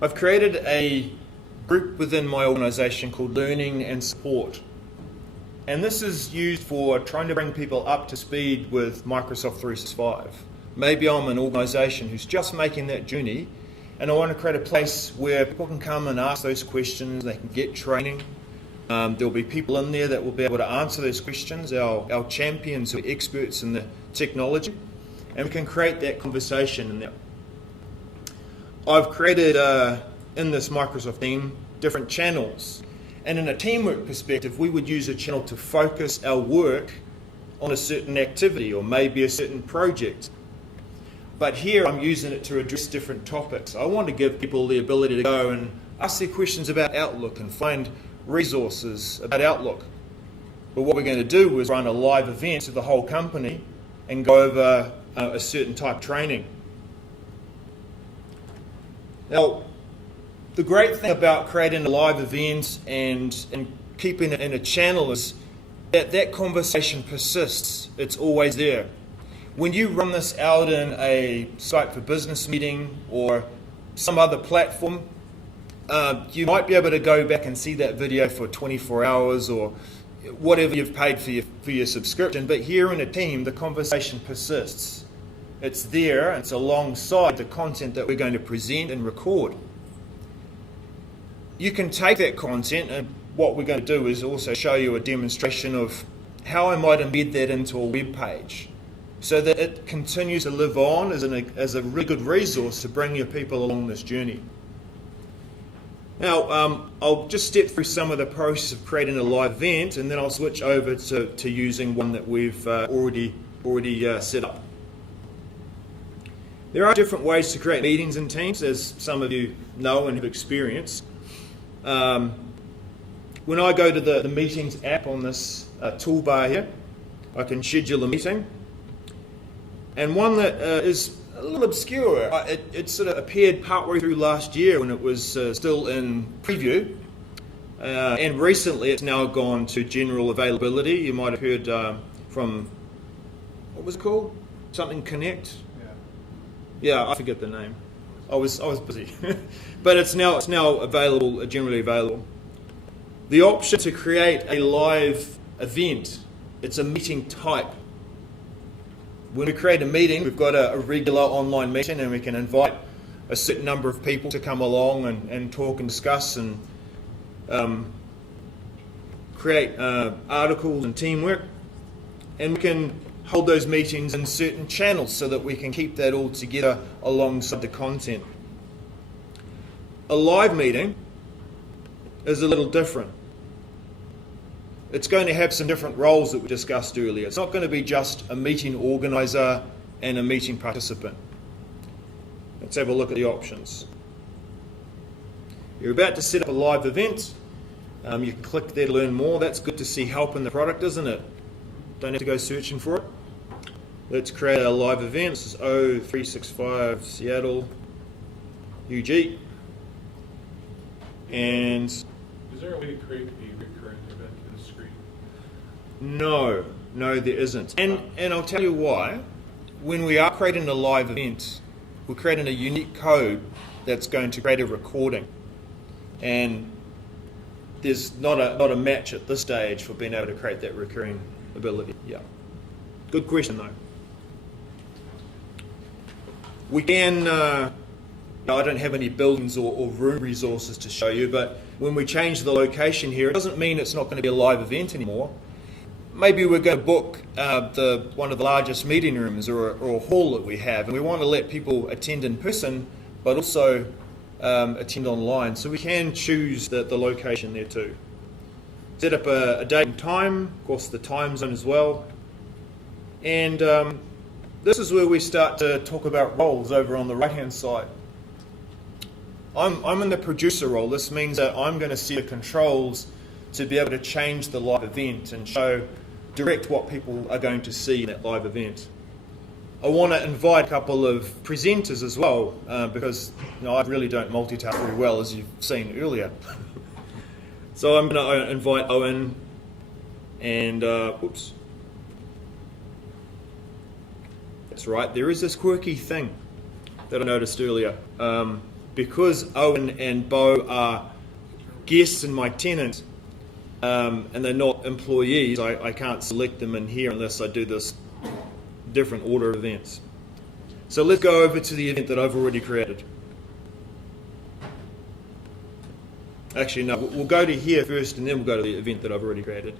I've created a group within my organisation called Learning and Support. And this is used for trying to bring people up to speed with Microsoft 365. Maybe I'm an organisation who's just making that journey, and I want to create a place where people can come and ask those questions, they can get training. There'll be people in there that will be able to answer those questions, our champions who are experts in the technology, and we can create that conversation in there. I've created, in this Microsoft team, different channels. And in a teamwork perspective, we would use a channel to focus our work on a certain activity or maybe a certain project. But here I'm using it to address different topics. I want to give people the ability to go and ask their questions about Outlook and find resources about Outlook. But what we're going to do is run a live event to the whole company and go over a certain type of training. Now, the great thing about creating a live event and keeping it in a channel is that conversation persists. It's always there. When you run this out in a Skype for Business meeting or some other platform, you might be able to go back and see that video for 24 hours or whatever you've paid for your subscription, but here in a team, the conversation persists. It's there, it's alongside the content that we're going to present and record. You can take that content, and what we're going to do is also show you a demonstration of how I might embed that into a web page so that it continues to live on as a really good resource to bring your people along this journey. Now, I'll just step through some of the process of creating a live event, and then I'll switch over to using one that we've already set up. There are different ways to create meetings in Teams, as some of you know and have experienced. When I go to the Meetings app on this toolbar here, I can schedule a meeting. And one that is a little obscure, it sort of appeared partway through last year when it was still in preview. And recently it's now gone to general availability. You might have heard from, what was it called? Something Connect? Yeah, I forget the name. I was busy. But it's now available, generally available. The option to create a live event, it's a meeting type. When we create a meeting, we've got a regular online meeting, and we can invite a certain number of people to come along and talk and discuss and create articles and teamwork. And we can hold those meetings in certain channels so that we can keep that all together alongside the content. A live meeting is a little different. It's going to have some different roles that we discussed earlier. It's not going to be just a meeting organizer and a meeting participant. Let's have a look at the options. You're about to set up a live event. You can click there to learn more. That's good to see help in the product, isn't it? Don't have to go searching for it. Let's create a live event. This is O365 Seattle UG. And Is there a way to create a recurring event in the screen? no, there isn't. And I'll tell you why. When we are creating a live event, we're creating a unique code that's going to create a recording. And there's not a match at this stage for being able to create that recurring ability. Yeah. Good question though. We can, I don't have any buildings or room resources to show you, but when we change the location here, it doesn't mean it's not going to be a live event anymore. Maybe we're going to book one of the largest meeting rooms or a hall that we have, and we want to let people attend in person, but also attend online. So we can choose the location there too. Set up a date and time, of course the time zone as well. And this is where we start to talk about roles over on the right hand side. I'm in the producer role. This means that I'm going to see the controls to be able to change the live event and direct what people are going to see in that live event. I want to invite a couple of presenters as well, because I really don't multitask very well, as you've seen earlier. So I'm going to invite Owen and, whoops. That's right, there is this quirky thing that I noticed earlier. Because Owen and Bo are guests in my tenant, and they're not employees, I can't select them in here unless I do this different order of events. So let's go over to the event that I've already created. Actually, no, we'll go to here first and then we'll go to the event that I've already created.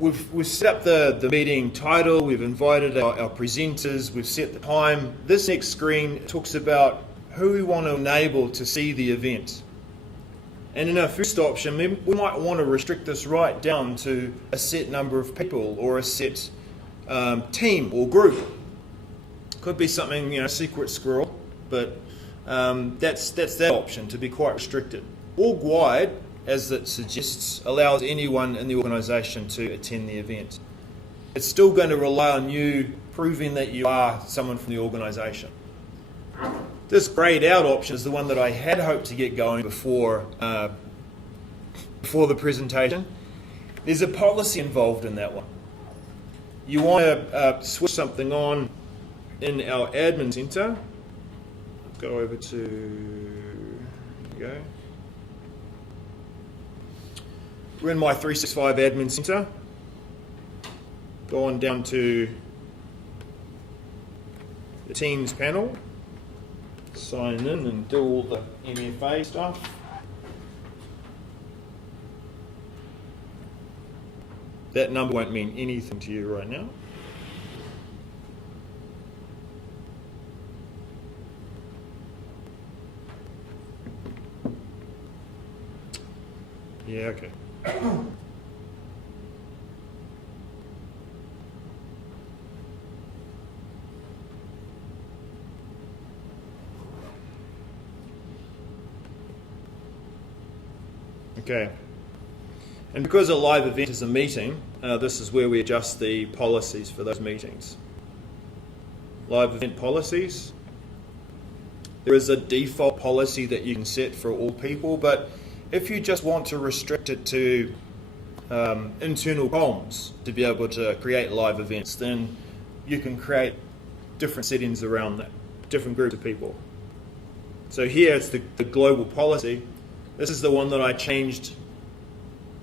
We've set up the meeting title, we've invited our presenters, we've set the time. This next screen talks about who we want to enable to see the event. And in our first option, we might want to restrict this right down to a set number of people or a set team or group. Could be something, secret squirrel, but that's that option, to be quite restricted. Org-wide, as it suggests, allows anyone in the organisation to attend the event. It's still going to rely on you proving that you are someone from the organisation. This greyed out option is the one that I had hoped to get going before the presentation. There's a policy involved in that one. You want to switch something on in our admin centre. go over to, there we go. We're in my 365 Admin Center. Go on down to the Teams panel, sign in and do all the MFA stuff. That number won't mean anything to you right now. Yeah, okay. Okay. And because a live event is a meeting, this is where we adjust the policies for those meetings. Live event policies. There is a default policy that you can set for all people, but if you just want to restrict it to internal comms to be able to create live events, then you can create different settings around that, different groups of people. So here it's the global policy. This is the one that I changed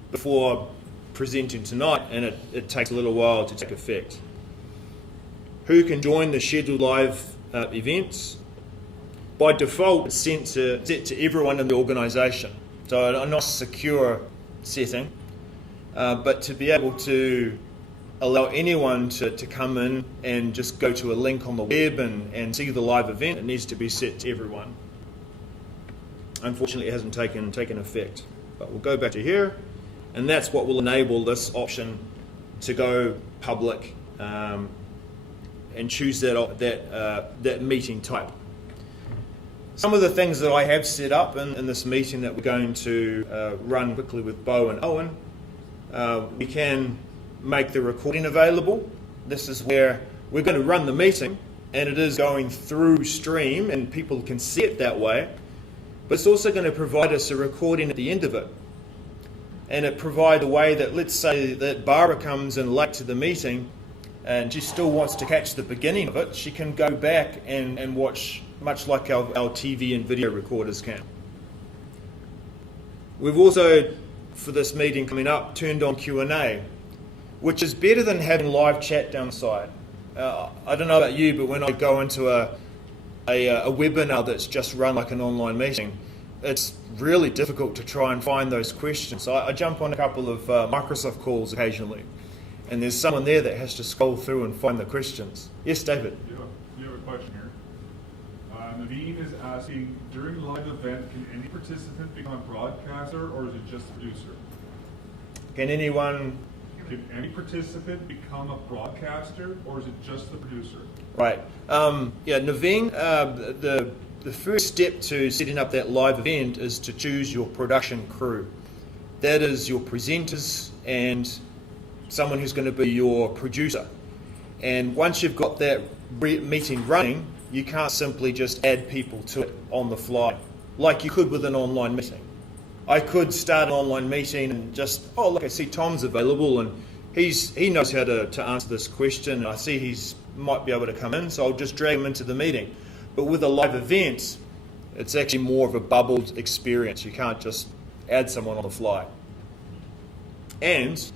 before presenting tonight, and it takes a little while to take effect. Who can join the scheduled live events? By default, it's set to everyone in the organisation. So a nice secure setting, but to be able to allow anyone to come in and just go to a link on the web and see the live event, it needs to be set to everyone. Unfortunately, it hasn't taken effect, but we'll go back to here, and that's what will enable this option to go public and choose that meeting type. Some of the things that I have set up in this meeting that we're going to run quickly with Bo and Owen, we can make the recording available. This is where we're going to run the meeting, and it is going through stream, and people can see it that way. But it's also going to provide us a recording at the end of it. And it provides a way that, let's say that Barbara comes in late to the meeting and she still wants to catch the beginning of it, she can go back and watch, much like our TV and video recorders can. We've also, for this meeting coming up, turned on Q&A, which is better than having live chat down the side. I don't know about you, but when I go into a webinar that's just run like an online meeting, it's really difficult to try and find those questions. So I jump on a couple of Microsoft calls occasionally, and there's someone there that has to scroll through and find the questions. Yes, David? Yeah, you have a question here. Naveen is asking, during a live event, can any participant become a broadcaster, or is it just the producer? Can any participant become a broadcaster, or is it just the producer? Right. Yeah, Naveen, the first step to setting up that live event is to choose your production crew. That is your presenters and someone who's going to be your producer. And once you've got that meeting running, you can't simply just add people to it on the fly, like you could with an online meeting. I could start an online meeting and just, oh look, I see Tom's available and he knows how to answer this question. I see he's might be able to come in, so I'll just drag him into the meeting. But with a live event, it's actually more of a bubbled experience. You can't just add someone on the fly. And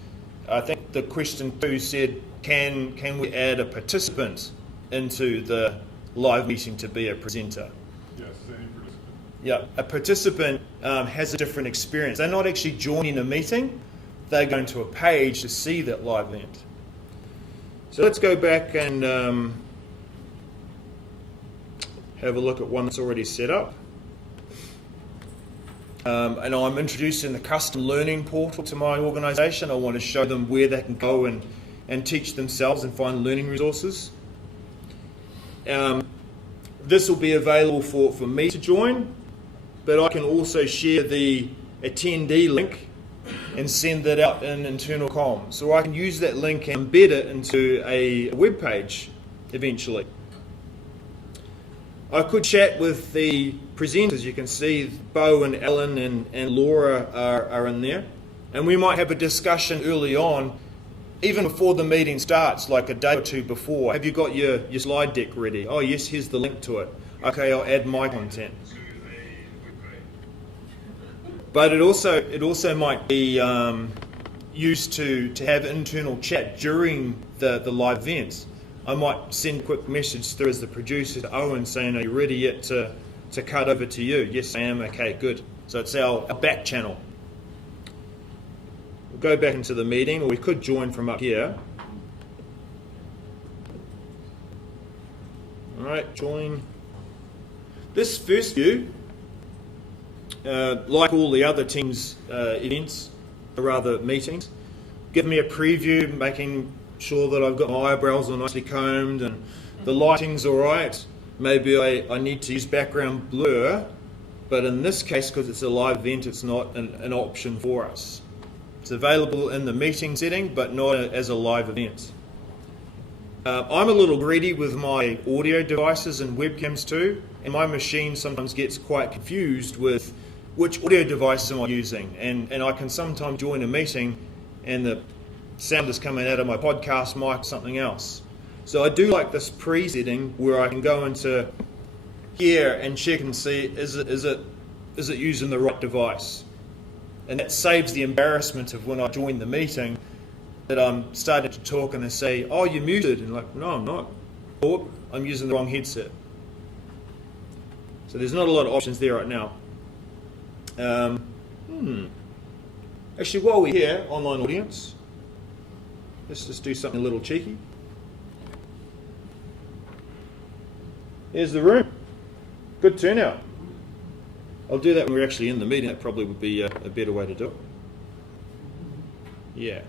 I think the question 2 said, can we add a participant into the live meeting to be a presenter? Yes, any participant. Yeah, a participant has a different experience. They're not actually joining a meeting, they're going to a page to see that live event. So let's go back and have a look at one that's already set up. And I'm introducing the custom learning portal to my organisation. I want to show them where they can go and teach themselves and find learning resources. This will be available for me to join, but I can also share the attendee link and send that out in internal comms. So I can use that link and embed it into a web page eventually. I could chat with the presenters. You can see Bo and Ellen and Laura are in there. And we might have a discussion early on, even before the meeting starts, like a day or two before. Have you got your slide deck ready? Oh yes, here's the link to it. Okay, I'll add my content. But it also might be used to have internal chat during the live events. I might send a quick message through as the producer to Owen saying, are you ready yet to cut over to you? Yes, I am. Okay, good. So it's our back channel. We'll go back into the meeting, or we could join from up here. All right, join. This first view, like all the other Teams events, or rather meetings, give me a preview, making sure that I've got my eyebrows are nicely combed and the lighting's all right. Maybe I need to use background blur, but in this case, because it's a live event, it's not an option for us. It's available in the meeting setting, but not as a live event. I'm a little greedy with my audio devices and webcams too, and my machine sometimes gets quite confused with which audio device am I using, and I can sometimes join a meeting and the sound is coming out of my podcast mic or something else. So I do like this pre-setting where I can go into here and check and see is it using the right device, and that saves the embarrassment of when I join the meeting that I'm starting to talk and they say, oh, you're muted, and like, no, I'm not, or I'm using the wrong headset. So there's not a lot of options there right now. Actually, while we're here, online audience, let's just do something a little cheeky. Here's the room. Good turnout. I'll do that when we're actually in the meeting. That probably would be a better way to do it. Yeah.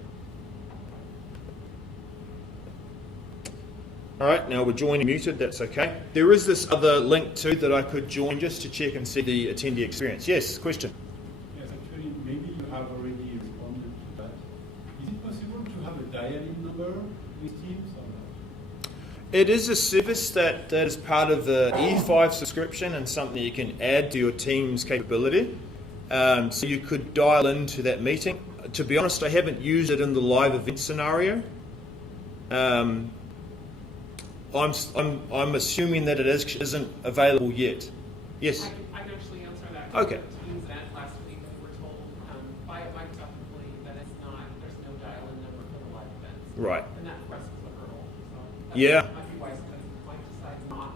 All right, now we're joining muted. That's okay. There is this other link too that I could join just to check and see the attendee experience. Yes, question. Yes, actually, maybe you have already responded to that. Is it possible to have a dial-in number with Teams or not? It is a service that is part of the E5 subscription and something you can add to your Teams capability. So you could dial into that meeting. To be honest, I haven't used it in the live event scenario. I'm assuming that it isn't available yet. Yes? I can actually answer that. Okay. Teams event last week, we were told by a Microsoft employee that there's no dial-in number for the live events. Right. And that for us is a hurdle. So that Yeah. might be wise because if Mike decides not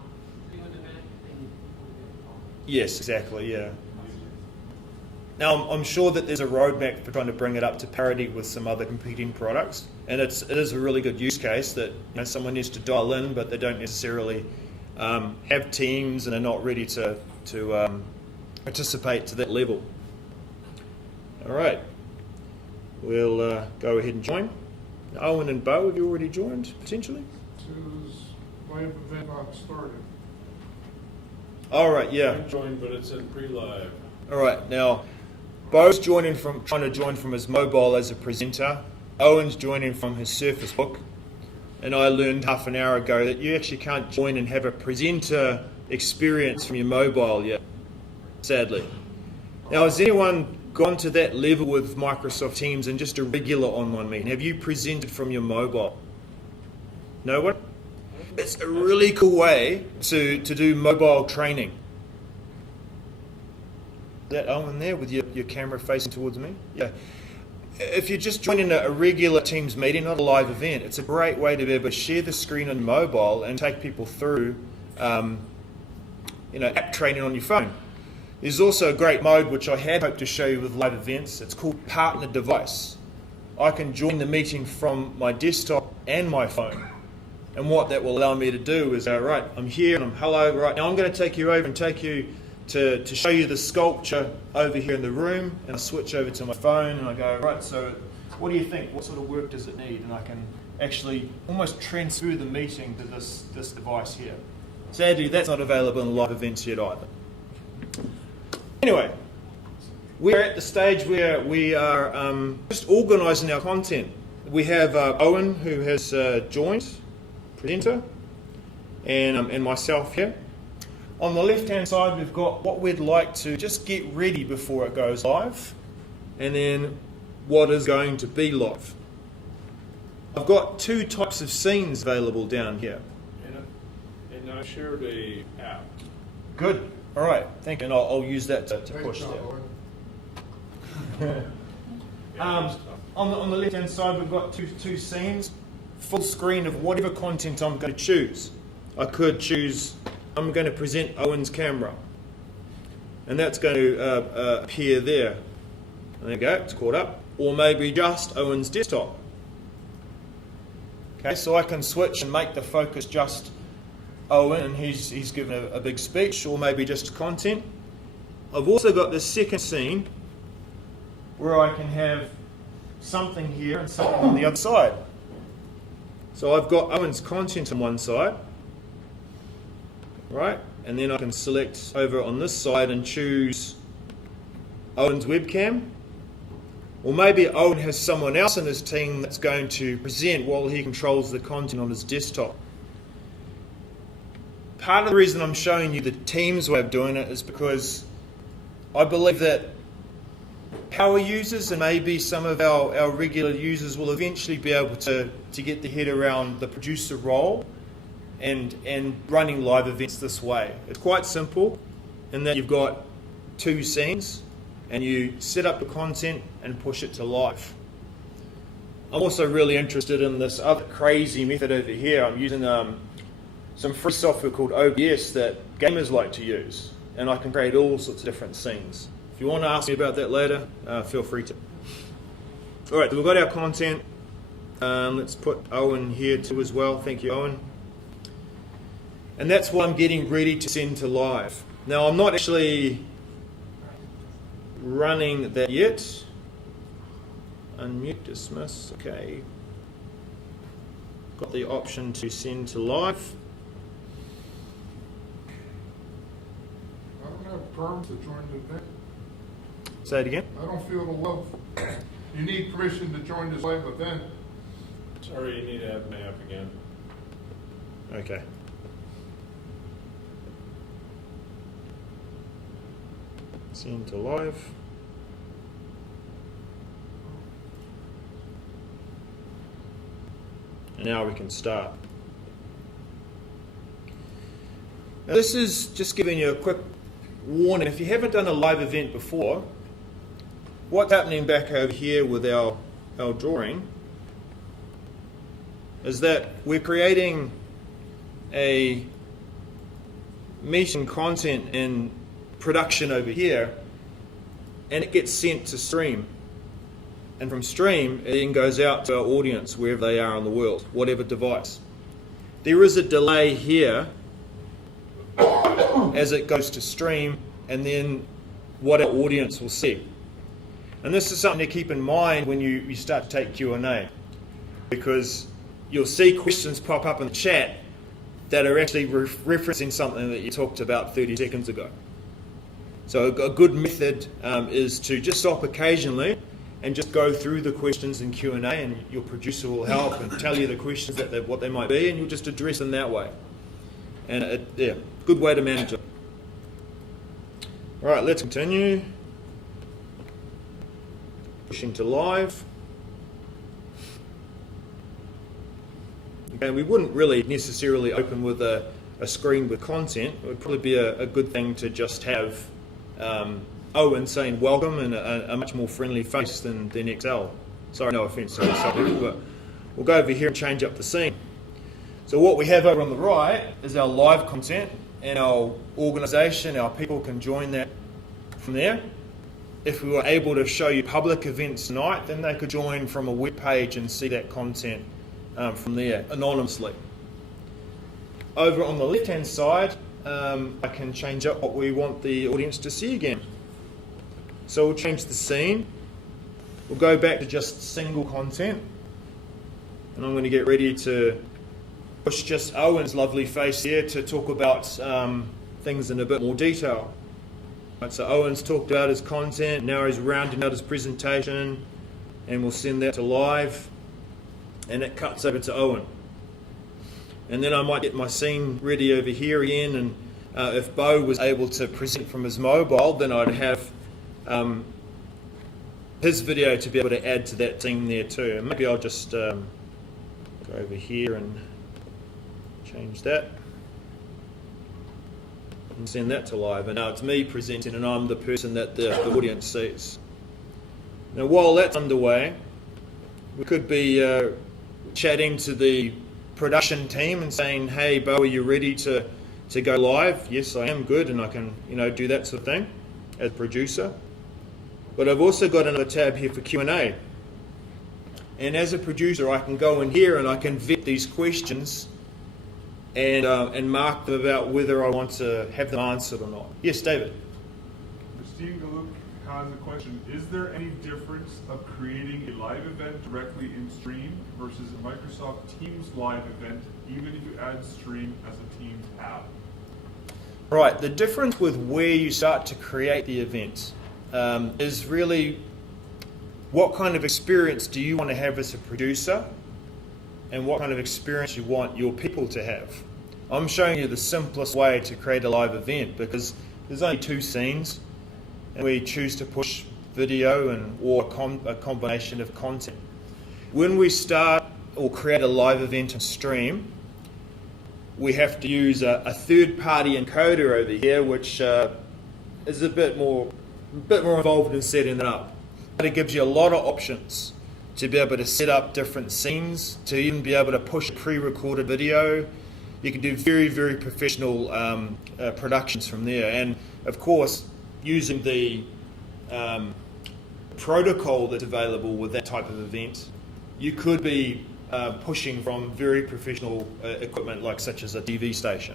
to do an event, then you will get a call. Yes, exactly, yeah. Now, I'm sure that there's a roadmap for trying to bring it up to parity with some other competing products, and it is a really good use case that someone needs to dial in, but they don't necessarily have Teams and are not ready to participate to that level. All right, we'll go ahead and join. Owen and Bo, have you already joined, potentially? Says live event not started. All right, yeah. I joined, but it's in pre-live. All right, now Bo's trying to join from his mobile as a presenter. Owen's joining from his Surface Book. And I learned half an hour ago that you actually can't join and have a presenter experience from your mobile yet, sadly. Now, has anyone gone to that level with Microsoft Teams and just a regular online meeting? Have you presented from your mobile? No one? It's a really cool way to do mobile training. That Owen there with your camera facing towards me? Yeah. If you're just joining a regular Teams meeting, not a live event, it's a great way to be able to share the screen on mobile and take people through app training on your phone. There's also a great mode which I had hoped to show you with live events. It's called Partner Device. I can join the meeting from my desktop and my phone. And what that will allow me to do is, right, I'm here and I'm hello, right, now I'm going to take you over and take you to show you the sculpture over here in the room, and I switch over to my phone and I go, right, so what do you think? What sort of work does it need? And I can actually almost transfer the meeting to this device here. Sadly, that's not available in live events yet either. Anyway, we're at the stage where we are just organising our content. We have Owen, who has joined, presenter, and myself here. On the left-hand side, we've got what we'd like to just get ready before it goes live, and then what is going to be live. I've got two types of scenes available down here. And I shared a app Good. All right. Thank you. And I'll use that to Nice push job, that. Owen. On the left-hand side, we've got two scenes, full screen of whatever content I'm going to choose. I could choose, I'm going to present Owen's camera. And that's going to appear there. There you go, it's caught up. Or maybe just Owen's desktop. Okay, so I can switch and make the focus just Owen, and he's given a big speech, or maybe just content. I've also got this second scene where I can have something here and something on the other side. So I've got Owen's content on one side, right? And then I can select over on this side and choose Owen's webcam. Or maybe Owen has someone else in his team that's going to present while he controls the content on his desktop. Part of the reason I'm showing you the Teams way of doing it is because I believe that power users and maybe some of our regular users will eventually be able to get their head around the producer role and running live events this way. It's quite simple in that you've got two scenes and you set up the content and push it to live. I'm also really interested in this other crazy method over here. I'm using some free software called OBS that gamers like to use, and I can create all sorts of different scenes. If you want to ask me about that later, feel free to. All right, so we've got our content. Let's put Owen here too as well. Thank you, Owen. And that's what I'm getting ready to send to live. Now, I'm not actually running that yet. Unmute, dismiss, okay. Got the option to send to live. I don't have perms to join the event. Say it again. I don't feel the love. You need permission to join this live event. Sorry, you need to have my app again. Okay. Send to live. And now we can start. Now this is just giving you a quick warning. If you haven't done a live event before, what's happening back over here with our drawing is that we're creating a meeting content in production over here, and it gets sent to stream. And from stream, it then goes out to our audience wherever they are in the world, whatever device. There is a delay here as it goes to stream, and then what our audience will see. And this is something to keep in mind when you start to take Q&A, because you'll see questions pop up in the chat that are actually referencing something that you talked about 30 seconds ago. So a good method is to just stop occasionally and just go through the questions in Q&A, and your producer will help and tell you the questions what they might be, and you'll just address them that way. And yeah, good way to manage it. All right, let's continue. Pushing to live. Okay, we wouldn't really necessarily open with a screen with content. It would probably be a good thing to just have Owen saying welcome and a much more friendly face than Excel. Sorry, no offense to the subject, but we'll go over here and change up the scene. So what we have over on the right is our live content, and our organisation, our people can join that from there. If we were able to show you public events tonight, then they could join from a web page and see that content from there anonymously. Over on the left-hand side, I can change up what we want the audience to see again. So we'll change the scene. We'll go back to just single content. And I'm going to get ready to push just Owen's lovely face here to talk about things in a bit more detail. Right, so Owen's talked about his content, now he's rounding out his presentation, and we'll send that to live. And it cuts over to Owen. And then I might get my scene ready over here again, and if Bo was able to present from his mobile, then I'd have his video to be able to add to that scene there too. And maybe I'll just go over here and change that. and send that to live. And now it's me presenting, and I'm the person that the audience sees. Now, while that's underway, we could be chatting to the production team and saying, "Hey, Bo, are you ready to go live?" Yes, I am. Good, and I can do that sort of thing as producer. But I've also got another tab here for Q&A. And as a producer, I can go in here and I can vet these questions and mark them about whether I want to have them answered or not. Yes, David. Christine Galuk has a question. Is there any difference of creating a live event directly in Stream versus a Microsoft Teams live event, even if you add Stream as a Teams tab? Right, the difference with where you start to create the event is really what kind of experience do you want to have as a producer, and what kind of experience you want your people to have. I'm showing you the simplest way to create a live event because there's only 2 scenes, and we choose to push video or a combination of content. When we start or create a live event and stream, we have to use a third-party encoder over here, which is a bit more involved in setting it up. But it gives you a lot of options to be able to set up different scenes, to even be able to push pre-recorded video. You can do very, very professional productions from there. And of course, using the protocol that's available with that type of event, you could be pushing from very professional equipment such as a TV station.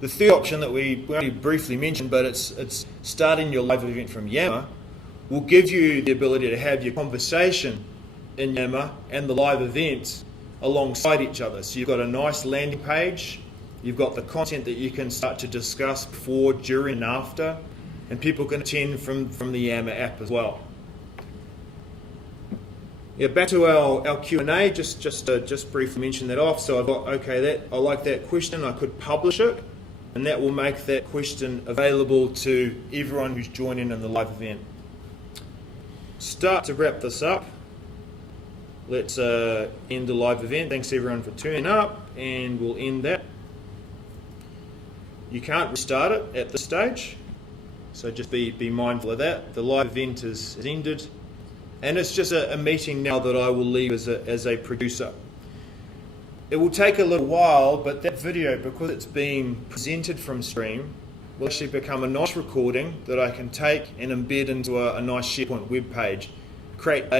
The third option that we only briefly mentioned, but it's starting your live event from Yammer, will give you the ability to have your conversation in Yammer and the live event alongside each other. So you've got a nice landing page, you've got the content that you can start to discuss before, during, and after, and people can attend from the Yammer app as well. Yeah, back to our Q&A, just briefly mention that off. So I've got, okay, I like that question, I could publish it, and that will make that question available to everyone who's joining in the live event. Start to wrap this up. Let's end the live event. Thanks everyone for tuning up, and we'll end that. You can't restart it at this stage, so just be mindful of that. The live event is ended, and it's just a meeting now that I will leave as a producer. It will take a little while, but that video, because it's being presented from Stream, will actually become a nice recording that I can take and embed into a nice SharePoint web page, create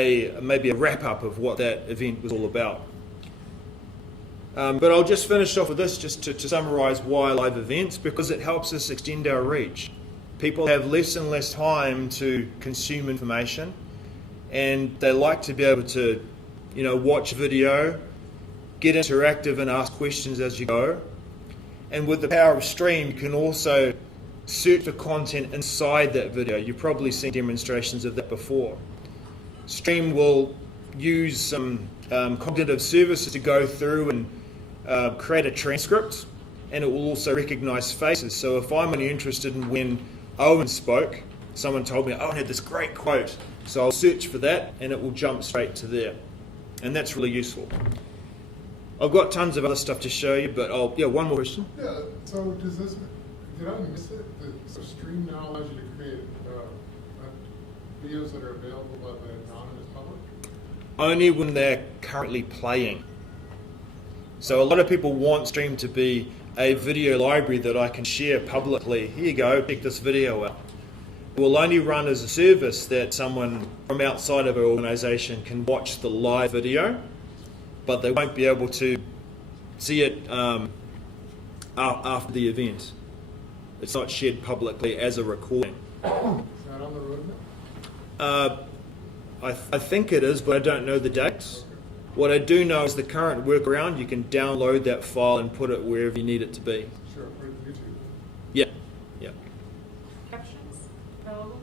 maybe a wrap-up of what that event was all about. But I'll just finish off with this just to summarise why live events, because it helps us extend our reach. People have less and less time to consume information, and they like to be able to watch video, get interactive and ask questions as you go. And with the power of Stream, you can also search for content inside that video. You've probably seen demonstrations of that before. Stream will use some cognitive services to go through and create a transcript, and it will also recognise faces. So if I'm only interested in when Owen spoke, someone told me Owen had this great quote, so I'll search for that and it will jump straight to there. And that's really useful. I've got tons of other stuff to show you, but one more question. Yeah, so did I miss it? So Stream now allows you to create videos that are available by the anonymous public? Only when they're currently playing. So a lot of people want Stream to be a video library that I can share publicly. Here you go, check this video out. It will only run as a service that someone from outside of our organisation can watch the live video, but they won't be able to see it after the event. It's not shared publicly as a recording. Is that on the roadmap? I think it is, but I don't know the dates. What I do know is the current workaround, you can download that file and put it wherever you need it to be. Sure, put it to YouTube. Yeah. Captions available?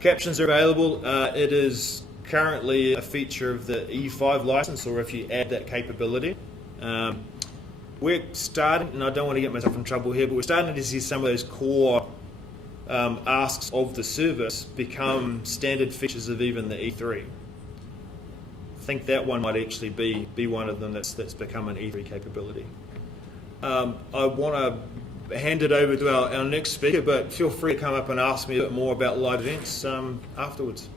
Captions are available. It is currently a feature of the E5 license, or if you add that capability. We're starting, and I don't want to get myself in trouble here, but we're starting to see some of those core asks of the service become standard features of even the E3. I think that one might actually be one of them that's become an E3 capability. I want to hand it over to our next speaker, but feel free to come up and ask me a bit more about live events afterwards.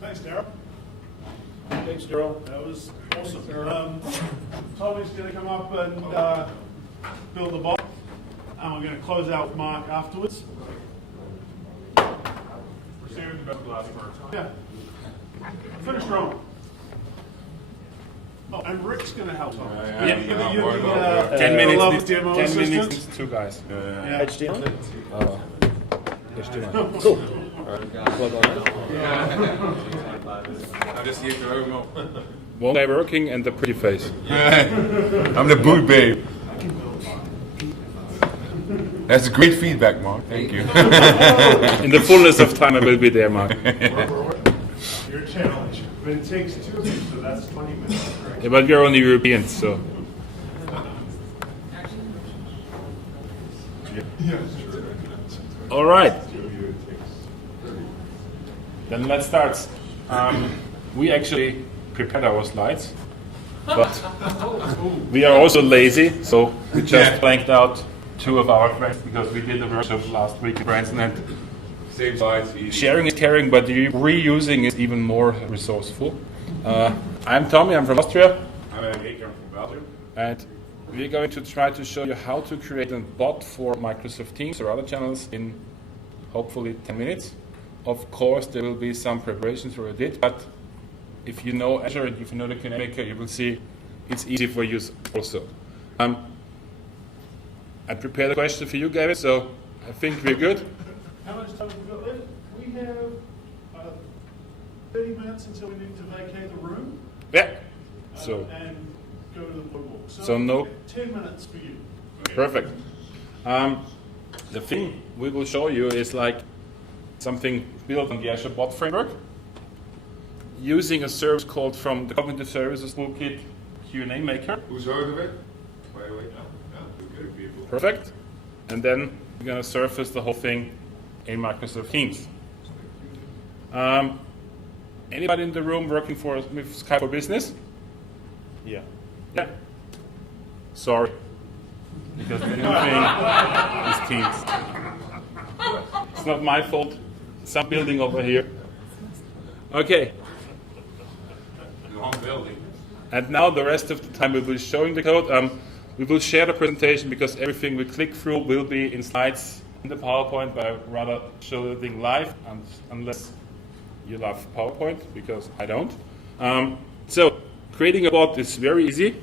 Thanks, Daryl. Thanks, Daryl. That was awesome. Tommy's going to come up and build the bot, and we're going to close out with Mark afterwards. We're saving the best last first. Yeah. Finish strong. Oh, and Rick's going to help. Yeah. 10 minutes. 10 minutes. Two guys. Yeah. HDMI? HDMI. Cool. Plug on I just here to home. One guy working and the pretty face. I'm the boot babe. That's great feedback, Mark. Thank you. In the fullness of time, I will be there, Mark. Your challenge. But it takes 2 of you, so that's 20 minutes, right? Yeah, but we're only Europeans, so. All right. Then let's start. We actually prepared our slides, but we are also lazy, so we just blanked out 2 of our friends because we did a workshop last week in Branson, and Same slides. sharing is caring, but reusing is even more resourceful. I'm Tommy, I'm from Austria, I'm Baker from Belgium. and we're going to try to show you how to create a bot for Microsoft Teams or other channels in hopefully 10 minutes. Of course, there will be some preparations for it, but if you know Azure and if you know the Q&A Maker, you will see it's easy for use also. I prepared a question for you, Gavin, so I think we're good. How much time have we got left? We have 30 minutes until we need to vacate the room Yeah. So and go to the boardwalk. So no- 10 minutes for you. perfect. The thing we will show you is like something built on the Azure Bot Framework, using a service called from the Cognitive Services Toolkit Q&A Maker. Who's heard of it? By the way, no. Good people. Perfect. And then we're going to surface the whole thing in Microsoft Teams. Anybody in the room working with Skype for Business? Yeah. Yeah. Sorry. Because the new thing is Teams. It's not my fault. Some building over here. Okay. Long building. And now the rest of the time we will be showing the code. We will share the presentation because everything we click through will be in slides in the PowerPoint, but I'd rather show the thing live, unless you love PowerPoint, because I don't. So creating a bot is very easy.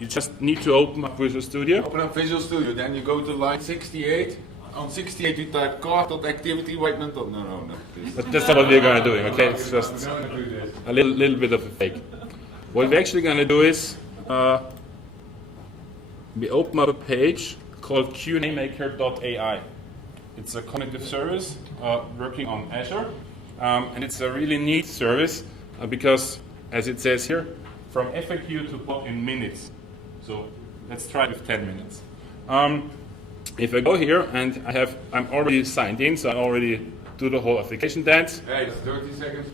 You just need to open up Visual Studio. Open up Visual Studio, then you go to line 68. On 68 you type card.activity, wait, no. But that's not what we're going to do, okay? It's just a little bit of a fake. What we're actually going to do is we open up a page called QAMaker.ai. It's a cognitive service working on Azure, and it's a really neat service because, as it says here, from FAQ to bot in minutes. So let's try with 10 minutes. If I go here and I'm already signed in, so I already do the whole application dance. Hey, it's 30 seconds.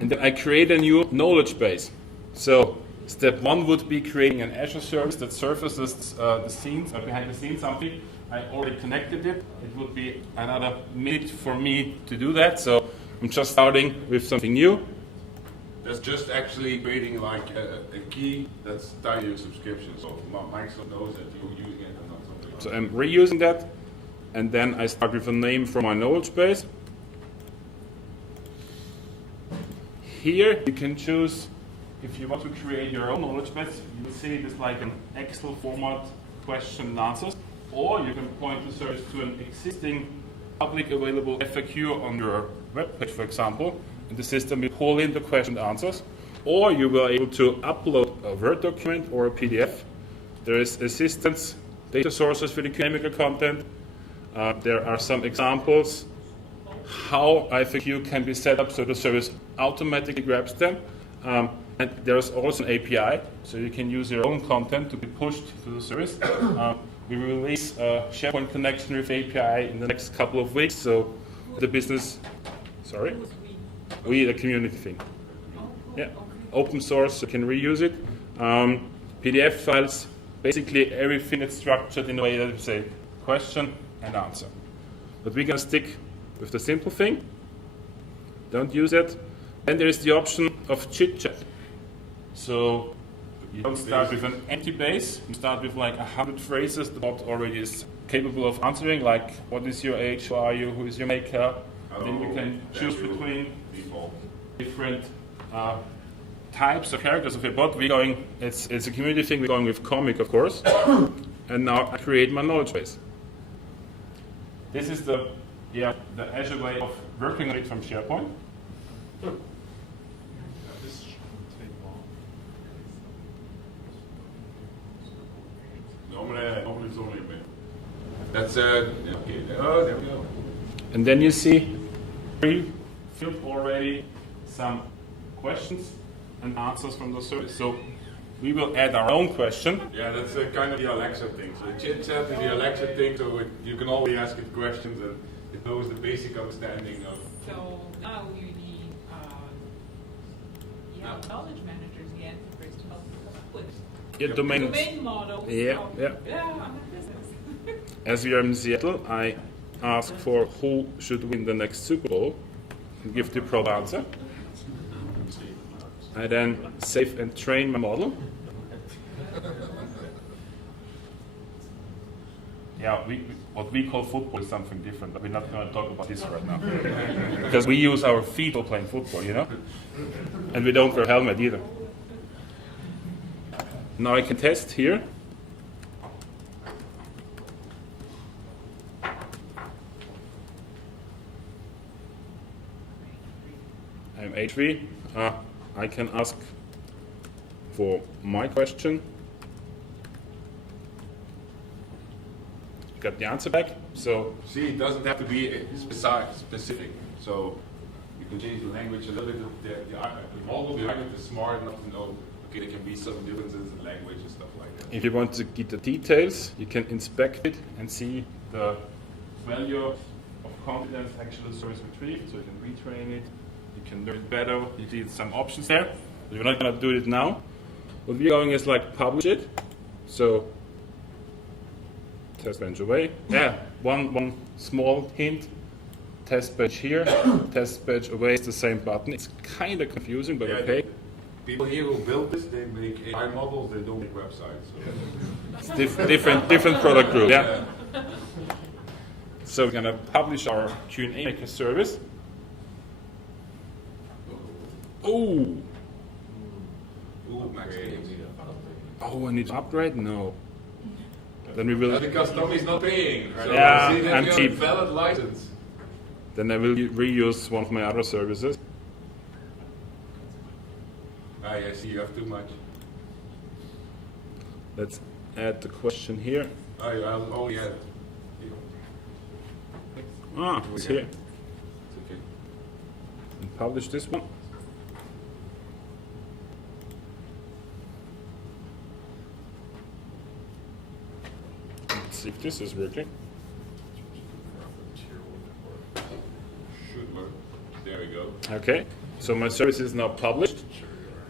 And then I create a new knowledge base. So step 1 would be creating an Azure service that surfaces the scenes, behind the scenes something. I already connected it. It would be another minute for me to do that. So I'm just starting with something new. That's just actually creating like a key that's tied to your subscription. So Microsoft knows that you're using it and not something else. So I'm reusing that. And then I start with a name for my knowledge base. Here you can choose if you want to create your own knowledge base. You will see it as like an Excel format, question and answers. Or you can point the service to an existing public available FAQ on your web page, for example, and the system will pull in the question and answers. Or you will be able to upload a Word document or a PDF. There is assistance, data sources for the QAMaker content. There are some examples how FAQ can be set up so the service automatically grabs them. And there's also an API, so you can use your own content to be pushed to the service. We will release a SharePoint connection with API in the next couple of weeks, so the business... Sorry? We the community thing. Yeah, open source, you can reuse it. PDF files, basically everything is structured in a way that you say question and answer. But we're gonna stick with the simple thing. Don't use it. Then there is the option of chit chat. So you don't start with an empty base. You start with like 100 phrases. The bot already is capable of answering, like what is your age, who are you, who is your maker. Then you can choose between different types of characters of your bot. We're going, it's a community thing, we're going with comic, of course. And now I create my knowledge base. This is the Azure way of working on it from SharePoint. Normally it's only a minute. That's okay. Oh, there we go. And then you see pre-filled already some questions and answers from the service. So we will add our own question. Yeah, that's kind of the Alexa thing. So the chit chat is the Alexa thing, so you can always ask it questions and it knows the basic understanding of. So now you need knowledge managers again first to help you come up with domain models. Yeah. I'm in business. As we are in Seattle, I ask for who should win the next Super Bowl and give the proper answer. I then save and train my model. Yeah, what we call football is something different, but we're not going to talk about this right now. Because we use our feet while playing football, you know? And we don't wear a helmet either. Now I can test here. I'm H3. I can ask for my question. Got the answer back. So see, it doesn't have to be specific. So you can change the language a little bit. The model behind it is smart enough to know. Okay, there can be some differences in language and stuff like that. If you want to get the details, you can inspect it and see the value of confidence actually the service retrieved. So you can retrain it. You can learn it better. You see some options there. But we're not going to do it now. What we're going is like publish it. So test bench away. Yeah, one small hint. Test bench here, test bench away is the same button. It's kind of confusing, but okay. People here who build this, they make AI models, they don't make websites. So. It's different product group, yeah. So we're going to publish our Q&A maker service. Oh! Oh, I need to upgrade? No. Then we will. Because Tommy's not paying. So yeah, see that I'm you cheap. have a valid license. Then I will reuse one of my other services. I see you have too much. Let's add the question here. I'll only add. Ah, it's here. It's okay. And publish this one. Let's see if this is working. Should work. There we go. Okay, so my service is now published.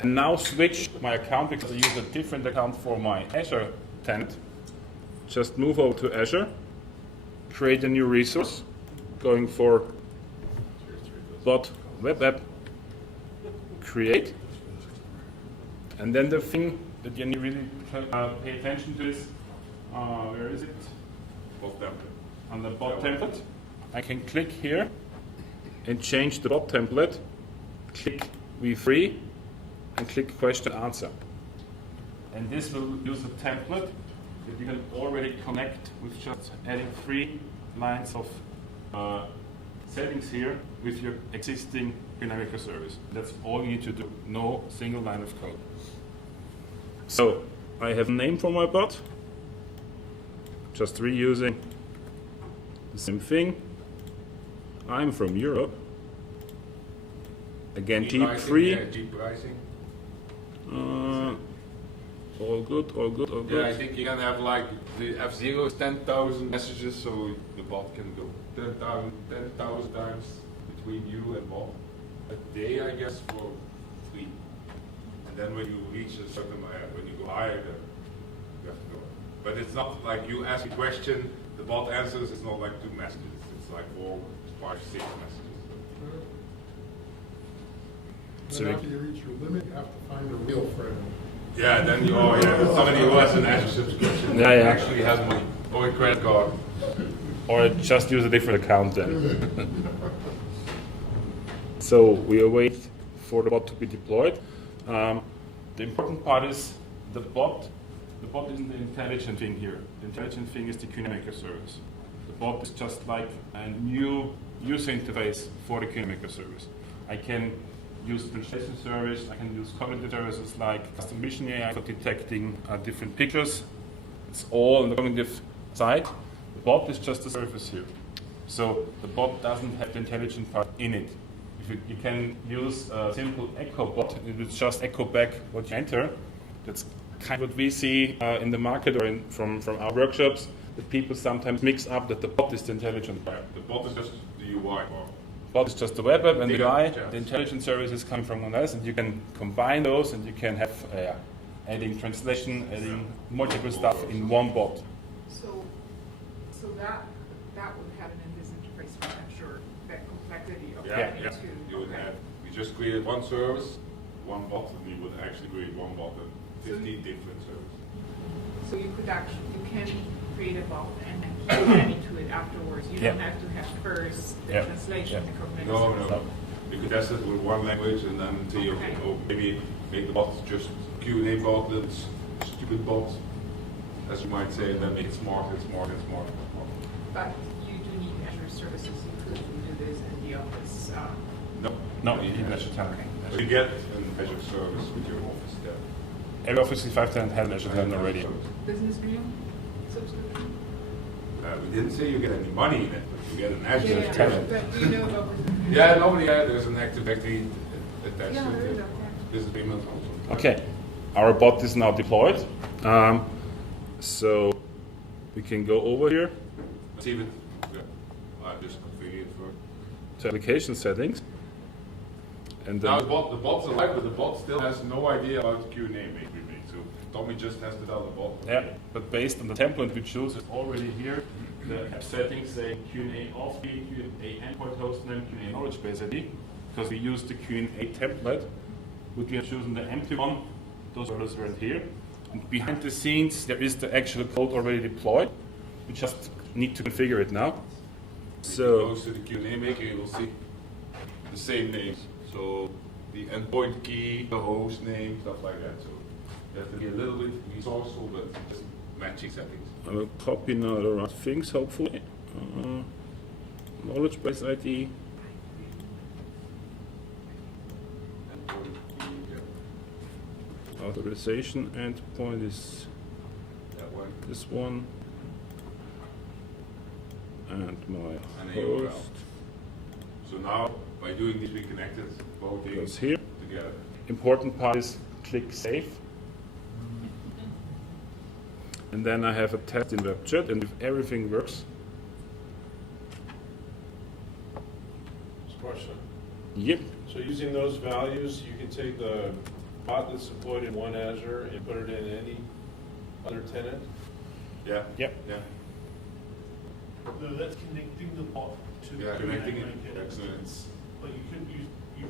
And now switch my account because I use a different account for my Azure tenant. Just move over to Azure, create a new resource, going for bot web app, create. And then the thing that you need really pay attention to is, where is it? Bot template. On the bot template. I can click here and change the bot template, click V3, and click question answer. And this will use a template that you can already connect with just adding 3 lines of settings here with your existing Dynamica service. That's all you need to do, no single line of code. So I have a name for my bot, just reusing the same thing. I'm from Europe. Again, T3. Cheap pricing. All good, all good, all good. Yeah, I think you're gonna have like the F0 is 10,000 messages, so the bot can go 10,000 times between you and bot. a day, I guess, for free. And then when you reach a certain, when you go higher, then you have to go. But it's not like you ask a question, the bot answers, it's not like 2 messages. It's like 4, 5, 6 messages. So after you reach your limit, you have to find a real friend. Yeah, then you, somebody who has an Azure subscription actually has money, or a credit card. Or just use a different account then. So we await for the bot to be deployed. The important part is the bot. The bot isn't the intelligent thing here. The intelligent thing is the QNAMaker service. The bot is just like a new user interface for the QNAMaker service. I can use the translation service, I can use cognitive services like custom vision AI for detecting different pictures. It's all on the cognitive side. The bot is just a service here. So the bot doesn't have the intelligent part in it. If you can use a simple echo bot, it will just echo back what you enter. That's kind of what we see in the market or from our workshops, that people sometimes mix up that the bot is the intelligent part. The bot is just the UI. Bot is just the web app, and the UI, the intelligent services come from one else, and you can combine those, and you can have adding translation, adding multiple stuff in one bot. So that would have in this interface, I'm sure, that complexity of Yeah. having to. You would have. We just created one service, one bot, and we would actually create one bot and 15 different services. So you can create a bot and then keep adding to it afterwards. You don't have to have first the translation, the cognitive. No. You could test it with one language and then see, okay, maybe make the bot just Q&A bot, that's stupid bot, as you might say, and then make it smarter. But you do need Azure services included to do this in the office. No, you need Azure Talent. So you get an Azure service with your office there. Every Office 365 tenant has an Azure Talent already. Business Premium subscription? We didn't say you get any money in it, but you get an Azure Talent. But do you know about Business Premium? Yeah, normally there's an Active Directory attached Yeah, there to is, it. Business Premium also. Okay, our bot is now deployed. So we can go over here See it. Yeah. I just configure it for. to application settings. And Now then the bot's alive, but the bot still has no idea about the Q&A we made. So Tommy just has to tell the bot. yeah, but based on the template we choose, it's already here. The app settings say Q&A off key, Q&A endpoint hostname, Q&A knowledge base ID, because we use the Q&A template. Would we have chosen the empty one? Those orders weren't here. And behind the scenes, there is the actual code already deployed. We just need to configure it now. If you go to the Q&A maker, you will see the same names. So the endpoint key, the host name, stuff like that. So you have to be a little bit resourceful, but just matching settings. I will copy now the right things, hopefully. Knowledge base ID. Endpoint key, yeah. Authorization endpoint is That one. this one. And my And a URL. host So now, by doing this, we connected both things goes here. together. Important part is click save. And then I have a test in web chat, and if everything works, Question. yep, So using those values, you can take the bot that's deployed in one Azure and put it in any other tenant? Yeah. yep. Yeah. No, that's connecting the bot to the Connecting it. QNAMaker. Excellent. But you can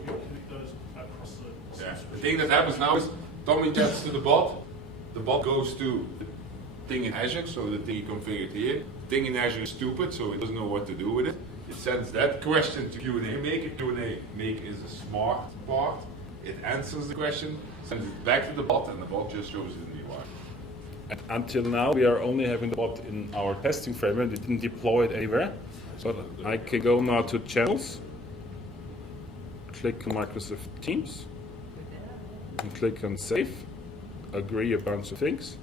connect those across the Yeah. The thing that happens now is Tommy chats to the bot goes to the thing in Azure, so the thing you configured here. The thing in Azure is stupid, so it doesn't know what to do with it. It sends that question to Q&A Maker. Q&A Maker is the smart part. It answers the question, sends it back to the bot, and the bot just shows it in the UI. And until now, we are only having the bot in our testing framework. We didn't deploy it anywhere. So I can go now to channels, click on Microsoft Teams, and click on save, agree a bunch of things.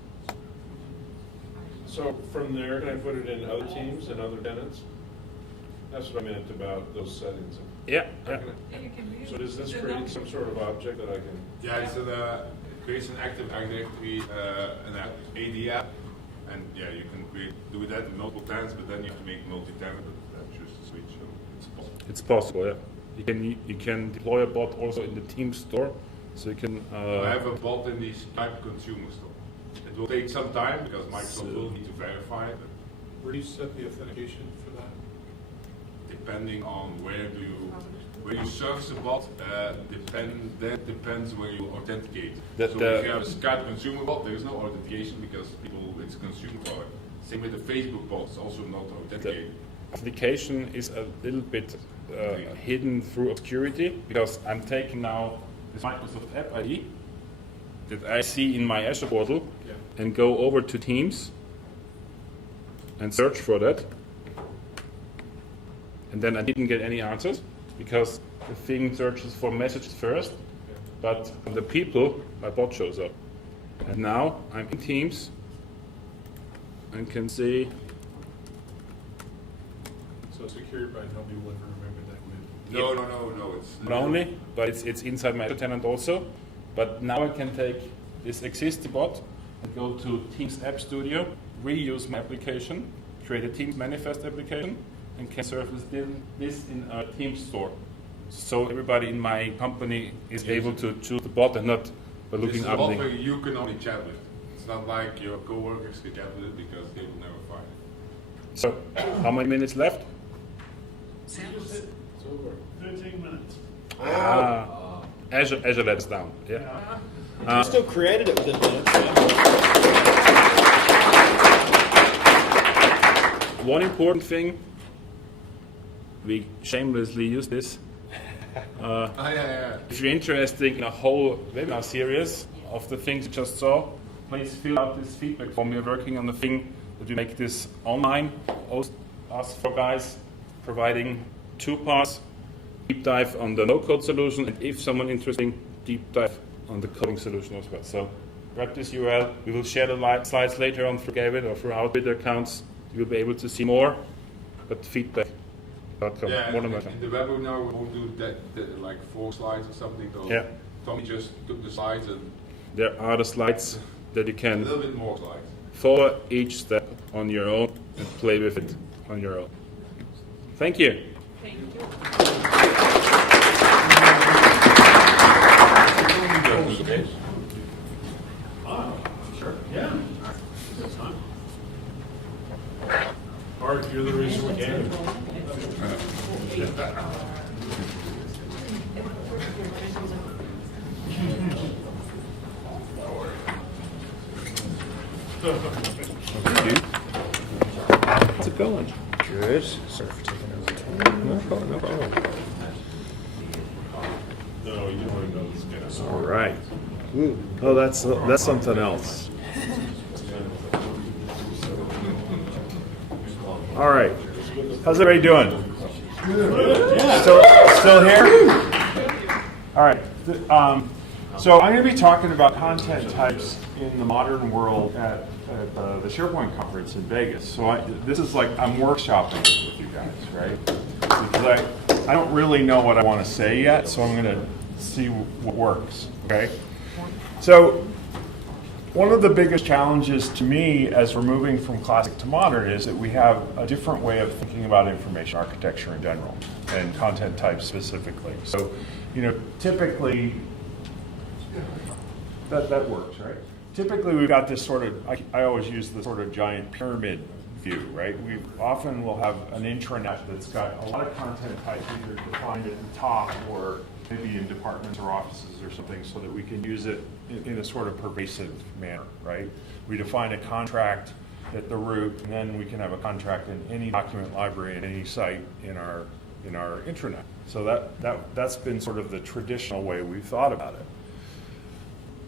So from there, can I put it in other teams and other tenants? That's what I meant about those settings. Yeah, yeah. Yeah, you can read So does this create some sort of object that I can? Yeah, it's it creates an Active Directory, an AD app, and yeah, you can do that in multiple tenants, but then you have to make multi-tenant, but that's just a switch, so it's possible. It's possible, yeah. You can deploy a bot also in the Teams store, so you can. I have a bot in the Skype consumer store. It will take some time because Microsoft will need to verify it. Where do you set the authentication for that? Depending on where you service the bot, that depends where you authenticate. So if you have a Skype consumer bot, there is no authentication because it's a consumer product. Same with the Facebook bot, it's also not authenticated. The application is a little bit hidden through obscurity because I'm taking now this Microsoft App ID that I see in my Azure portal and go over to Teams and search for that. And then I didn't get any answers because the thing searches for messages first, but the people, my bot shows up. And now I'm in Teams and can see. So secured by nobody will ever remember that with. No. It's Not only, but it's inside my Azure tenant also. But now I can take this existing bot and go to Teams App Studio, reuse my application, create a Teams manifest application, and can surface this in a Teams store. So everybody in my company is able to choose the bot and not by looking This is up. a bot where you can only chat with. It's not like your coworkers can chat with it because they will never find it. So how many minutes left? It's over. 13 minutes. Azure let us down. Yeah. You still created it within minutes. One important thing, we shamelessly use this. If you're interested in a whole webinar series of the things you just saw, please fill out this feedback form. We're working on the thing that we make this online. Us four guys providing 2 parts, deep dive on the no-code solution, and if someone interested, deep dive on the coding solution as well. So grab this URL. We will share the slides later on through Gavin or through our Twitter accounts. You'll be able to see more, but feedback. Yeah, in the webinar we won't do that like 4 slides or something. So yeah. Tommy just took the slides and there are the slides that you can a little bit more slides. Follow each step on your own and play with it on your own. Thank you. Thank you. Sure. Yeah. Art, you're the reason we came. How's it going? Good. Sorry for taking over time. No problem. No, you don't know this guy. All right. Oh, that's something else. All right. How's everybody doing? Still here? All right. So I'm going to be talking about content types in the modern world at the SharePoint conference in Vegas. So this is like I'm workshopping it with you guys, right? Because I don't really know what I want to say yet, so I'm going to see what works, okay? So one of the biggest challenges to me as we're moving from classic to modern is that we have a different way of thinking about information architecture in general and content types specifically. So, typically, that works, right? Typically, we've got this sort of, I always use this sort of giant pyramid view, right? We often will have an intranet that's got a lot of content types either defined at the top or maybe in departments or offices or something so that we can use it in a sort of pervasive manner, right? We define a contract at the root, and then we can have a contract in any document library and any site in our intranet. So that's been sort of the traditional way we've thought about it.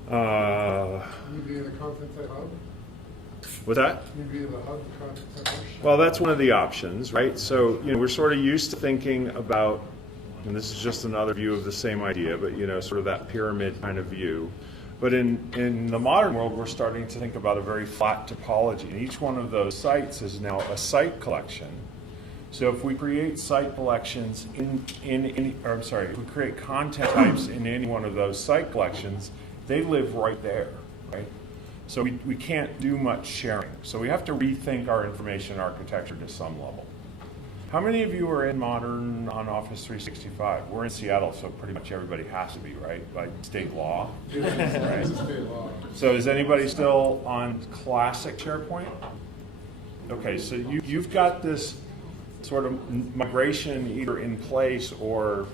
Maybe in the content type hub? What's that? Maybe in the hub content type hub? Well, that's one of the options, right? So, we're sort of used to thinking about, and this is just another view of the same idea, but, sort of that pyramid kind of view. But in the modern world, we're starting to think about a very flat topology. And each one of those sites is now a site collection. So if we create site collections if we create content types in any one of those site collections, they live right there, right? So we can't do much sharing. So we have to rethink our information architecture to some level. How many of you are in Modern on Office 365? We're in Seattle, so pretty much everybody has to be, right? By state law. Right? State law. So is anybody still on classic SharePoint? Okay, so you've got this sort of migration either in place or,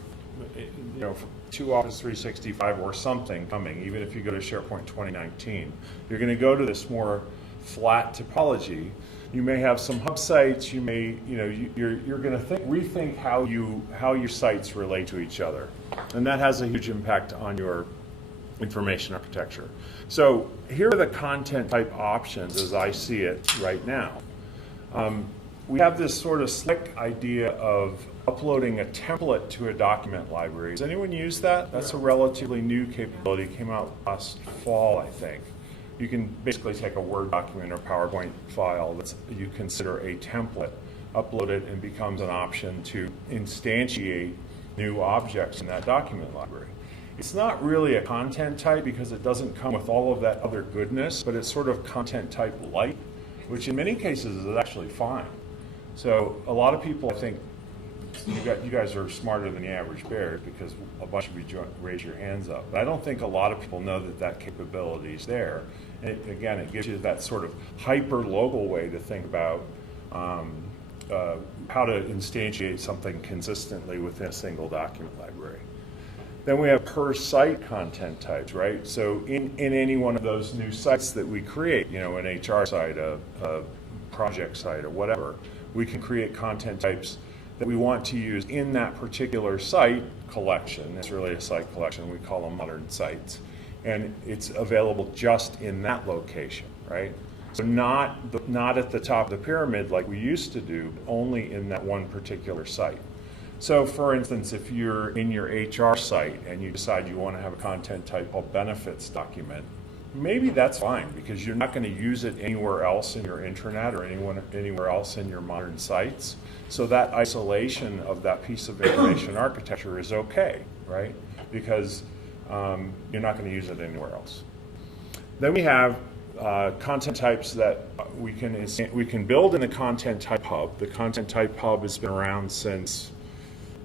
you know, to Office 365 or something coming, even if you go to SharePoint 2019. You're going to go to this more flat topology. You may have some hub sites. You may, you know, you're going to rethink how your sites relate to each other, and that has a huge impact on your information architecture. So here are the content type options as I see it right now. We have this sort of slick idea of uploading a template to a document library. Does anyone use that? That's a relatively new capability. It came out last fall, I think. You can basically take a Word document or PowerPoint file that you consider a template, upload it, and becomes an option to instantiate new objects in that document library. It's not really a content type because it doesn't come with all of that other goodness, but it's sort of content type light, which in many cases is actually fine. So a lot of people, I think, you guys are smarter than the average bear because a bunch of you raise your hands up. But I don't think a lot of people know that that capability is there. And again, it gives you that sort of hyper-local way to think about how to instantiate something consistently within a single document library. Then we have per site content types, right? So in any one of those new sites that we create, you know, an HR site, a project site, or whatever, we can create content types that we want to use in that particular site collection. It's really a site collection. We call them modern sites. And it's available just in that location, right? So not at the top of the pyramid like we used to do, only in that one particular site. So for instance, if you're in your HR site and you decide you want to have a content type called benefits document, maybe that's fine because you're not going to use it anywhere else in your intranet or anywhere else in your modern sites. So that isolation of that piece of information architecture is okay, right? Because you're not going to use it anywhere else. Then we have content types that we can build in the content type hub. The content type hub has been around since,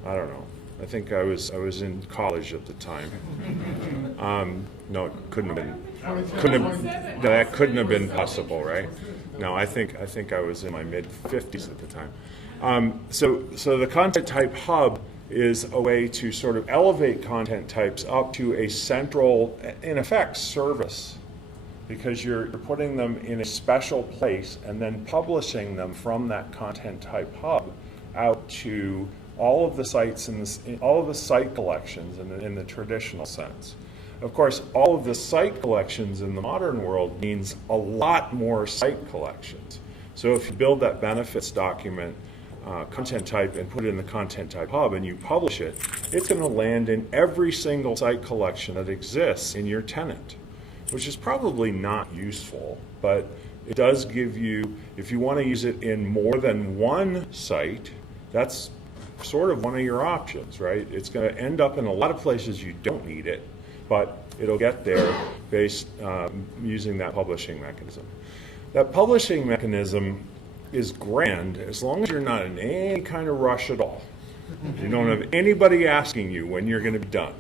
I don't know, I think I was in college at the time. No, it couldn't have been. That couldn't have been possible, right? No, I think I was in my mid-50s at the time. So the content type hub is a way to sort of elevate content types up to a central, in effect, service, because you're putting them in a special place and then publishing them from that content type hub out to all of the sites in all of the site collections in the traditional sense. Of course, all of the site collections in the modern world means a lot more site collections. So if you build that benefits document content type and put it in the content type hub and you publish it, it's going to land in every single site collection that exists in your tenant, which is probably not useful, but it does give you, if you want to use it in more than one site, that's sort of one of your options, right? It's going to end up in a lot of places you don't need it, but it'll get there based using that publishing mechanism. That publishing mechanism is grand as long as you're not in any kind of rush at all. You don't have anybody asking you when you're going to be done,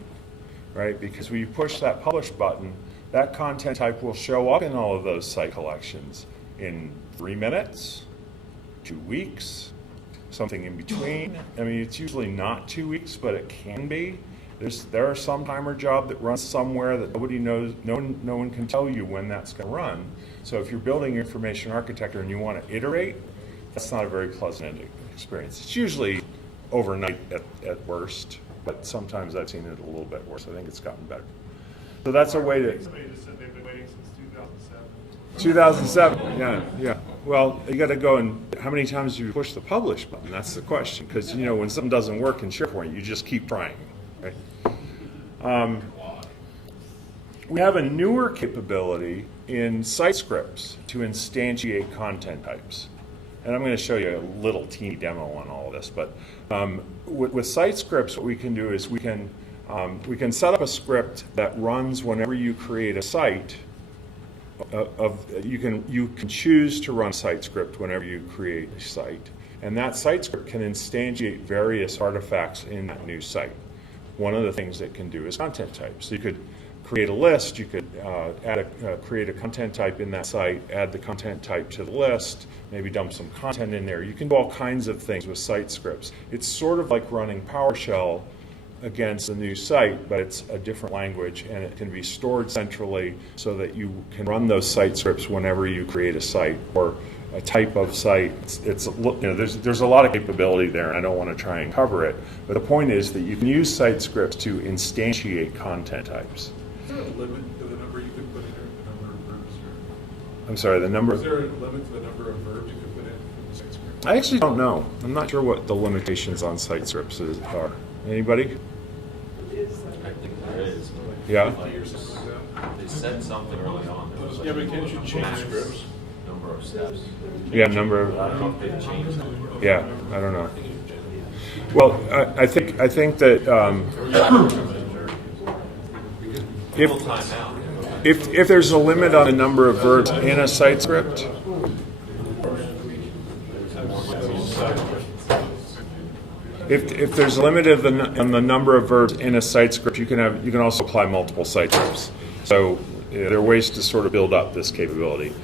right? Because when you push that publish button, that content type will show up in all of those site collections in 3 minutes, 2 weeks, something in between. I mean, it's usually not 2 weeks, but it can be. There are some timer job that runs somewhere that nobody knows, no one can tell you when that's going to run. So if you're building your information architecture and you want to iterate, that's not a very pleasant experience. It's usually overnight at worst, but sometimes I've seen it a little bit worse. I think it's gotten better. So that's a way to... Somebody just said they've been waiting since 2007. 2007, yeah. Well, you got to go and how many times do you push the publish button? That's the question. Because, you know, when something doesn't work in SharePoint, you just keep trying. Right? We have a newer capability in site scripts to instantiate content types. And I'm going to show you a little teeny demo on all of this. But with site scripts, what we can do is we can set up a script that runs whenever you create a site. You can choose to run site script whenever you create a site. And that site script can instantiate various artifacts in that new site. One of the things it can do is content type. So you could create a list, you could create a content type in that site, add the content type to the list, maybe dump some content in there. You can do all kinds of things with site scripts. It's sort of like running PowerShell against a new site, but it's a different language, and it can be stored centrally so that you can run those site scripts whenever you create a site or a type of site. There's a lot of capability there, and I don't want to try and cover it, but the point is that you can use site scripts to instantiate content types. Is there a limit to the number you can put in there, the number of verbs? I'm sorry, the number. Is there a limit to the number of verbs you can put in from the site script? I actually don't know. I'm not sure what the limitations on site scripts are. Anybody? I think there is. Yeah. They said something early on. There was like Yeah, but can't you change max scripts? number of steps. Yeah, number of. I don't know if they've changed it. Yeah, I don't know. Well, I think that Full time out. if there's a limit on the number of verbs in a site script, if there's a limit on the number of verbs in a site script, you can also apply multiple site scripts. So there are ways to sort of build up this capability.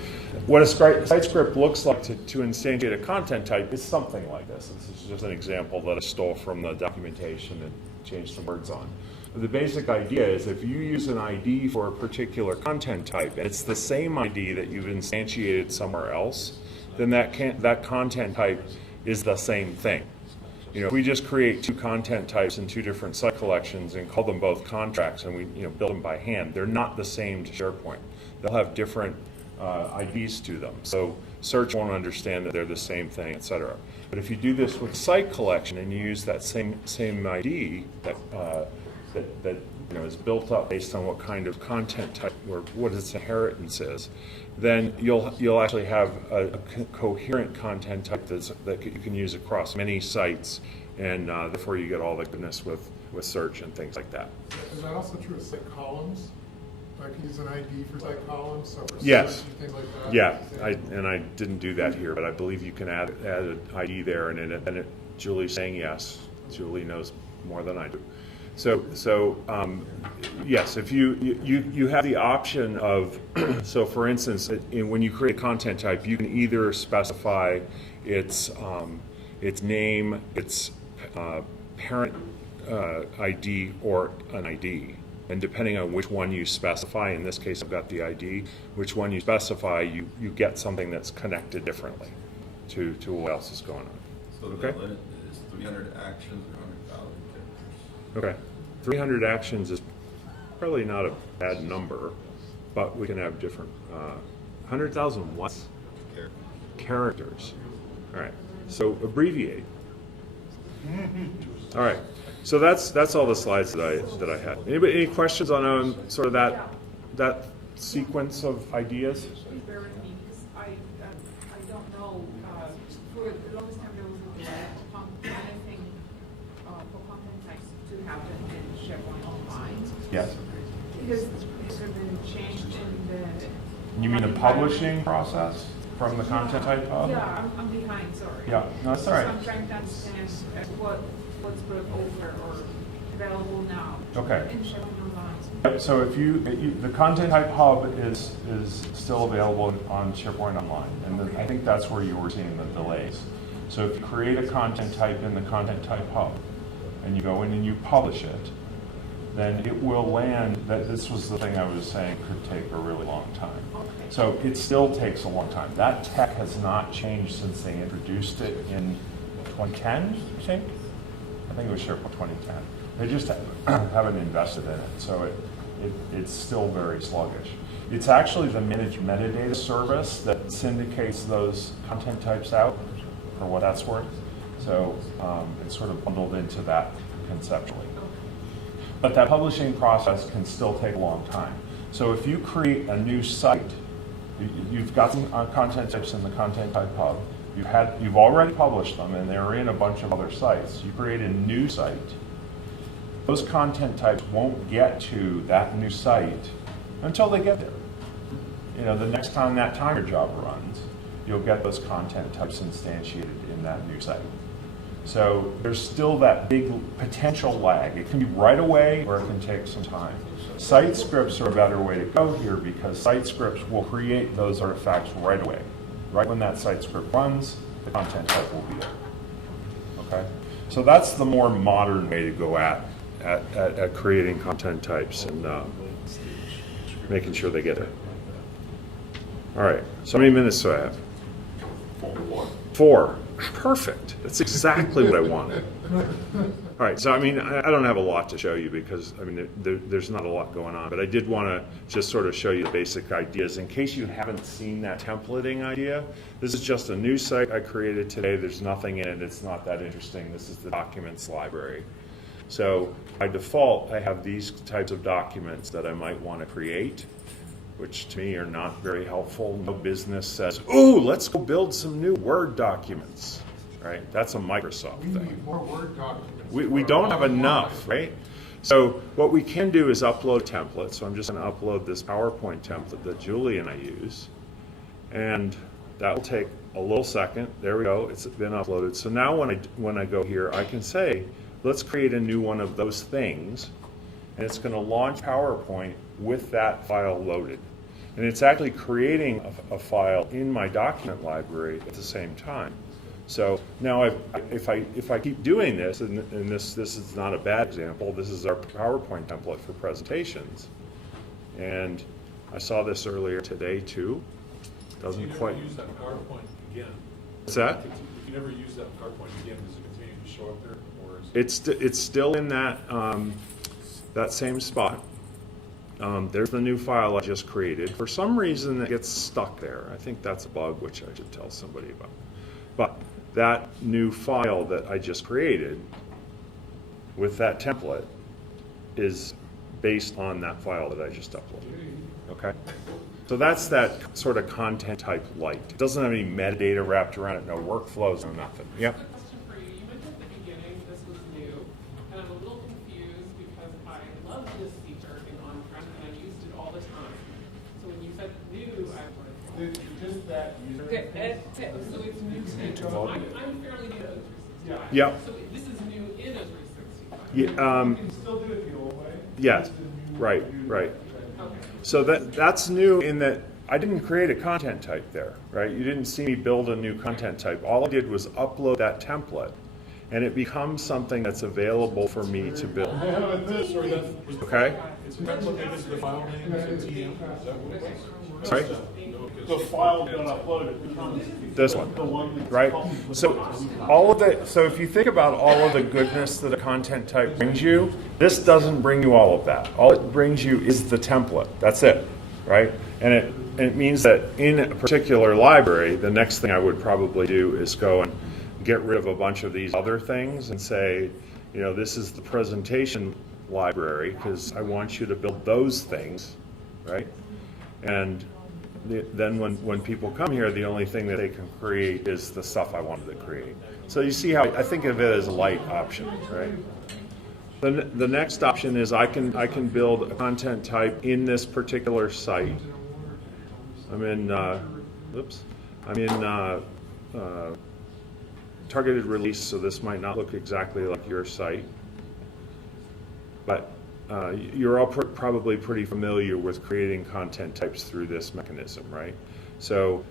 What a site script looks like to instantiate a content type is something like this. This is just an example that I stole from the documentation and changed some words on. The basic idea is if you use an ID for a particular content type, and it's the same ID that you've instantiated somewhere else, then that content type is the same thing. If we just create two content types in two different site collections and call them both contracts, and we build them by hand, they're not the same to SharePoint. They'll have different IDs to them. So search won't understand that they're the same thing, etc. But if you do this with site collection and you use that same ID that is built up based on what kind of content type or what its inheritance is, then you'll actually have a coherent content type that you can use across many sites, and therefore you get all the goodness with search and things like that. Is that also true of site columns? I can use an ID for site columns, so for Yes. search and things like that? Yeah, I didn't do that here, but I believe you can add an ID there, and Julie's saying yes. Julie knows more than I do. So yes, if you have the option of, so for instance, when you create a content type, you can either specify its name, its parent ID, or an ID. And depending on which one you specify, in this case I've got the ID, which one you specify, you get something that's connected differently to what else is going on. So the limit is 300 actions or 100,000 characters. Okay. 300 actions is probably not a bad number, but we can have different 100,000 what? Characters. All right. So abbreviate. All right. So that's all the slides that I had. Any questions on sort of that sequence of ideas? Bear with me, because I don't know, for the longest time there was a delay on anything for content types to happen in SharePoint Online. Yes. Because it's been changed in the... You mean the publishing process from the content type hub? Yeah, I'm behind, sorry. Yeah, no, that's all right. So I'm trying to understand what's brought over or available now. Okay. In SharePoint Online. Yep, so if the content type hub is still available on SharePoint Online, and I think that's where you were seeing the delays. So if you create a content type in the content type hub, and you go in and you publish it, then it will land. This was the thing I was saying could take a really long time. Okay. So it still takes a long time. That tech has not changed since they introduced it in 2010, I think. I think it was SharePoint 2010. They just haven't invested in it, so it's still very sluggish. It's actually the managed metadata service that syndicates those content types out, for what that's worth. So it's sort of bundled into that conceptually. But that publishing process can still take a long time. So if you create a new site, you've got some content types in the content type hub, you've already published them, and they're in a bunch of other sites. You create a new site. Those content types won't get to that new site until they get there. The next time that timer job runs, you'll get those content types instantiated in that new site. So there's still that big potential lag. It can be right away or it can take some time. Site scripts are a better way to go here because site scripts will create those artifacts right away. Right when that site script runs, the content type will be there. Okay? So that's the more modern way to go at creating content types and making sure they get there. All right, so how many minutes do I have? 4. Perfect. That's exactly what I wanted. All right, so I mean, I don't have a lot to show you because, I mean, there's not a lot going on, but I did want to just sort of show you the basic ideas. In case you haven't seen that templating idea, this is just a new site I created today. There's nothing in it. It's not that interesting. This is the documents library. So by default, I have these types of documents that I might want to create, which to me are not very helpful. No business says, "Ooh, let's go build some new Word documents." Right? That's a Microsoft We thing. need more Word documents. We don't have enough, right? So what we can do is upload a template. So I'm just going to upload this PowerPoint template that Julie and I use. And that will take a little second. There we go. It's been uploaded. So now when I go here, I can say, let's create a new one of those things. And it's going to launch PowerPoint with that file loaded. And it's actually creating a file in my document library at the same time. So now if I keep doing this, and this is not a bad example, this is our PowerPoint template for presentations. And I saw this earlier today too. Doesn't quite. You never use that PowerPoint again. What's that? If you never use that PowerPoint again, does it continue to show up there? Or is It's still in that, that same spot. There's the new file I just created. For some reason it gets stuck there. I think that's a bug which I should tell somebody about. But that new file that I just created with that template is based on that file that I just uploaded. Okay? So that's that sort of content type light. It doesn't have any metadata wrapped around it, no workflows, no nothing. Yep. Question for you. You mentioned at the beginning this was new, and I'm a little confused because I love this feature in on-prem and I've used it all the time. So when you said new, I was Just that user interface. so it's new to I'm fairly new to O365. Yeah. So this is new in O365. Yeah, You can still do it the old way. yes. Right. Okay. So that's new in that I didn't create a content type there, right? You didn't see me build a new content type. All I did was upload that template, and it becomes something that's available for me to build. Sorry, that was the Okay? Is the template that is the file name? Is it TM? Is that what it was? Sorry? The file got uploaded becomes This one, the one that's right? called- So if you think about all of the goodness that a content type brings you, this doesn't bring you all of that. All it brings you is the template. That's it, right? And it means that in a particular library, the next thing I would probably do is go and get rid of a bunch of these other things and say, you know, this is the presentation library because I want you to build those things, right? And then when people come here, the only thing that they can create is the stuff I wanted to create. So you see how I think of it as a light option, right? The next option is I can build a content type in this particular site. I'm in targeted release, so this might not look exactly like your site, but you're all probably pretty familiar with creating content types through this mechanism, right? So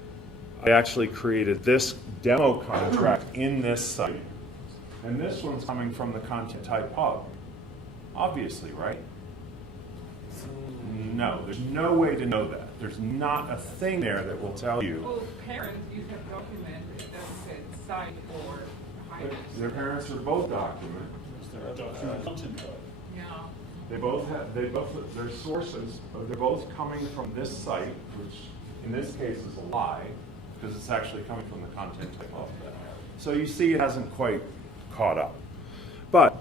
I actually created this demo contract in this site, and this one's coming from the content type hub, obviously, right? No, there's no way to know that. There's not a thing there that will tell you. Well, parents, you have document that said site or highness. Their parents are both document. Yeah. They both have, their sources, they're both coming from this site, which in this case is a lie, because it's actually coming from the content type of that. So you see it hasn't quite caught up. But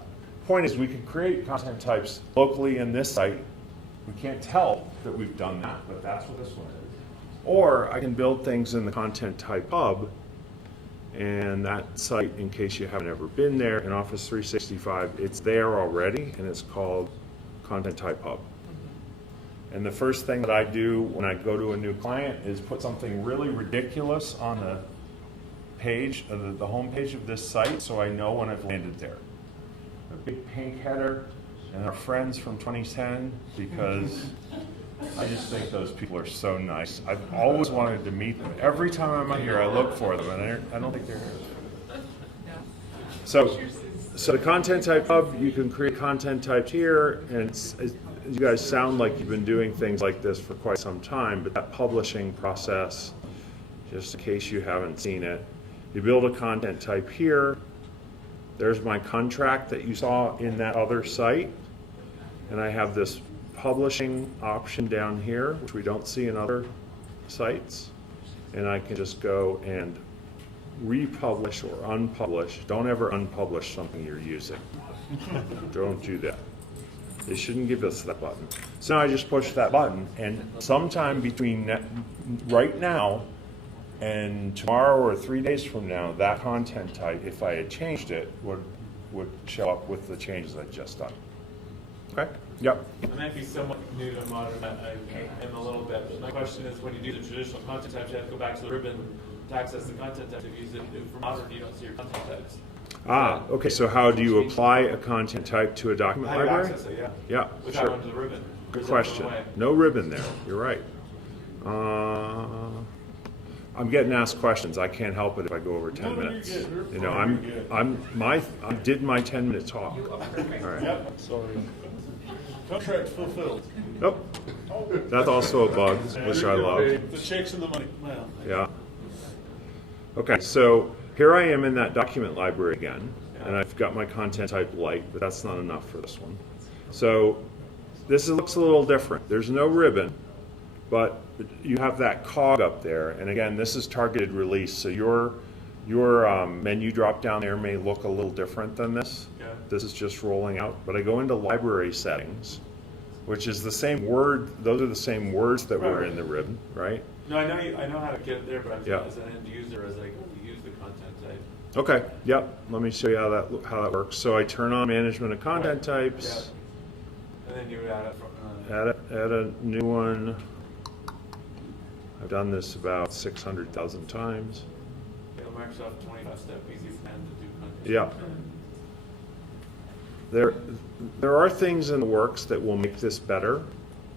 point is we can create content types locally in this site. We can't tell that we've done that, but that's what this one is. Or I can build things in the content type hub, and that site, in case you haven't ever been there, in Office 365, it's there already, and it's called Content Type Hub. And the first thing that I do when I go to a new client is put something really ridiculous on the page, the home page of this site, so I know when I've landed there. A big pink header and our friends from 2010, because I just think those people are so nice. I've always wanted to meet them. Every time I'm here, I look for them, and I don't think they're here. So the content type hub, you can create content types here, and you guys sound like you've been doing things like this for quite some time, but that publishing process, just in case you haven't seen it, you build a content type here. There's my contract that you saw in that other site, and I have this publishing option down here, which we don't see in other sites, and I can just go and republish or unpublish. Don't ever unpublish something you're using. Don't do that. They shouldn't give us that button. So now I just push that button, and sometime between right now and tomorrow or 3 days from now, that content type, if I had changed it, would show up with the changes I just done. Okay? Yep. I might be somewhat new to modern. I am a little bit. But my question is, when you do the traditional content types, you have to go back to the ribbon to access the content types. If you use it for modern, you don't see your content types. Ah, okay. So how do you apply a content type to a document How do you library? access it? Yeah. Yeah, Without sure. going to the ribbon. Good question. No ribbon there. You're right. I'm getting asked questions. I can't help it if I go over 10 minutes. You know, I did my 10-minute talk. All right. Yep, sorry. Contract fulfilled. Nope. That's also a bug, which I love. The checks and the money. Well, Yeah. Okay, so here I am in that document library again, and I've got my content type light, but that's not enough for this one. So this looks a little different. There's no ribbon, but you have that cog up there, and again, this is targeted release, so your menu drop down there may look a little different than this. Yeah. This is just rolling out, but I go into library settings, which is the same word. Those are the same words that were in the ribbon, right? No, I know how to get it there, but I'm Yeah. as an end user, as I use the content type. Okay, yep, let me show you how that works. So I turn on management of content types, And then you would add it from. add a new one. I've done this about 600,000 times. Microsoft 25-step easy command to do content. Yeah. There are things in the works that will make this better,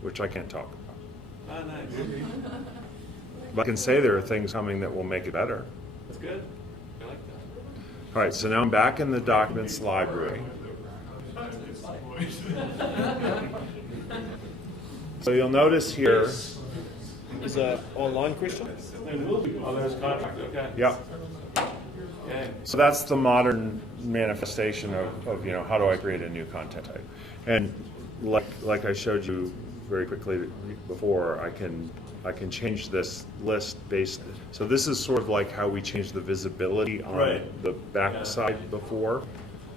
which I can't talk about. Oh, nice. But I can say there are things coming that will make it better. That's good. I like that. All right, so now I'm back in the documents library. So you'll notice here Is an online question? Oh, there's contract. Okay. yeah. Okay. So that's the modern manifestation of how do I create a new content type. And like I showed you very quickly before, I can change this list based. So this is sort of like how we changed the visibility on the back side before.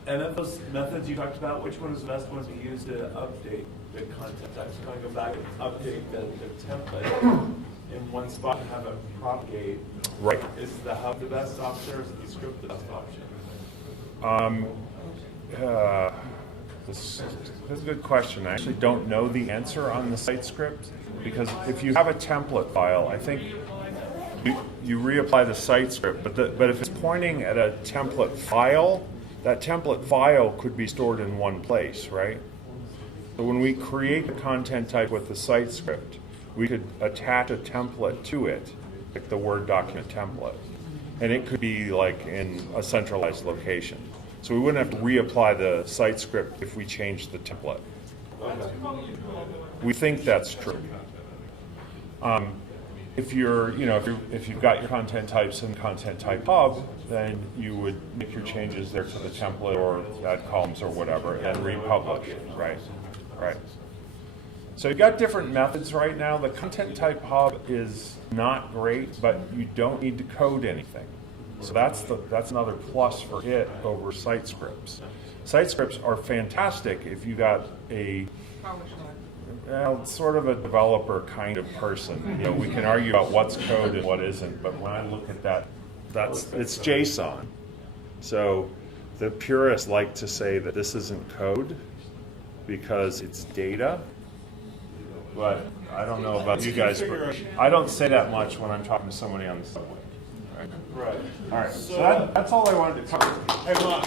And then those methods you talked about, which one is the best ones to use to update the content types? Can I go back and update the template in one spot and have it propagate? Right. Is the hub the best option, or is the script the best option? This is a good question. I actually don't know the answer on the site script, because if you have a template file, I think you reapply the site script, but if it's pointing at a template file, that template file could be stored in one place, right? So when we create a content type with the site script, we could attach a template to it, like the Word document template, and it could be like in a centralized location. So we wouldn't have to reapply the site script if we changed the template. We think that's true. If you've got your content types in content type hub, then you would make your changes there to the template or add columns or whatever, and republish. Right. So you've got different methods right now. The content type hub is not great, but you don't need to code anything. So that's another plus for it over site scripts. Site scripts are fantastic if you got sort of a developer kind of person. We can argue about what's code and what isn't, but when I look at that, it's JSON. So the purists like to say that this isn't code because it's data. but I don't know about you guys. But I don't say that much when I'm talking to somebody on the subway. Right. All right, so that's all I wanted to cover. Hey, Mark.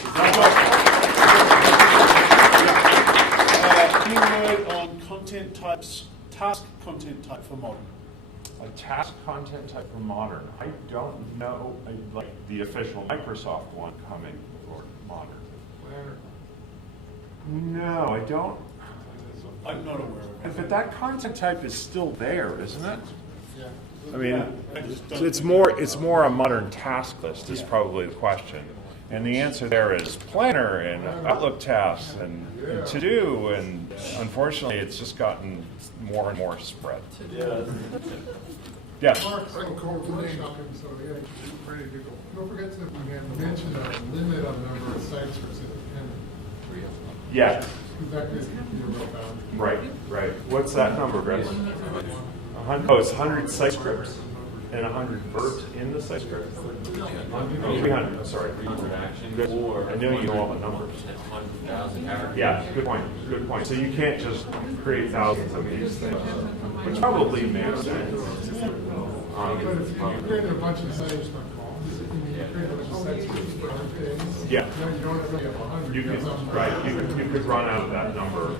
Keyword on content types, task content type for modern. A task content type for modern. I don't know, like the official Microsoft one coming for modern. No, I don't. I'm not aware of it. But that content type is still there, isn't it? Yeah. I mean, I just don't it's more a modern task list is probably the question. And the answer there is planner and Outlook tasks and to do, and unfortunately it's just gotten more and more spread. Yeah. Yeah. Mark, so so yeah, ready to go. Don't forget to mention a limit on the number of sites for independent. Yeah. That could be a real boundary. Right. What's that number, Greg? Oh, it's 100 site scripts and 100 verbs in the site script? 300, sorry. I know you know all the numbers. Yeah, good point. So you can't just create thousands of these things, which probably makes sense. But if you create a bunch of sites, Yeah. you don't really have 100. You could run out of that number.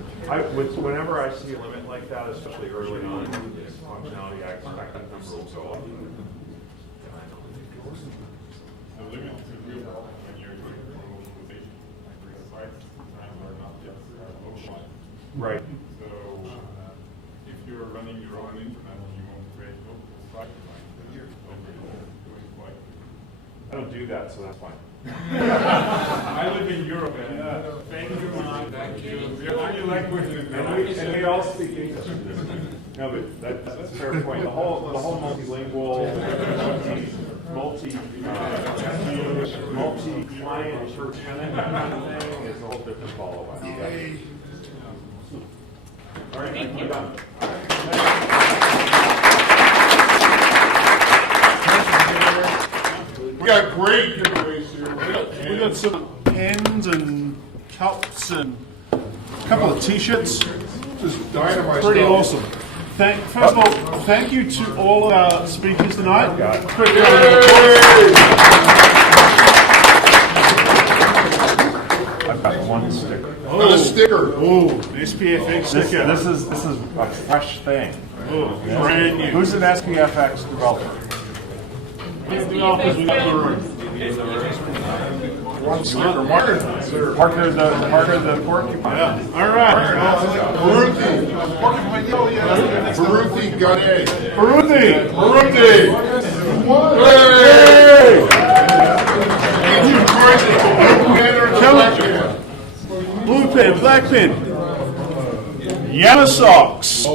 Whenever I see a limit like that, especially early on in this functionality, I expect that number will go up. The limit to real when you're doing localization, like sites sometimes are not yet local. Right. So if you're running your own internet, you won't create local sites like I don't do that, so that's fine. I live in Europe, and thank you, man. Thank you. You like And we all speak English. No, but that's a fair point. The whole multilingual, multi-client per tenant kind of thing is a whole different ball of wax. All right, thank you. We got great giveaways here. We got some pens and cups and a couple of t-shirts. Just dynamite Pretty stuff. awesome. First of all, thank you to all of our speakers tonight. Quick round of applause. I've got one sticker. Got a sticker. Oh, SPFX sticker. This is a fresh thing. Oh, brand new. Who's an SPFX developer? Developers, we got the room. Parker the porcupine. Yeah. All right. Baruthi Gane. Baruthi. Blue pen, black pen. Yellow socks. Oh,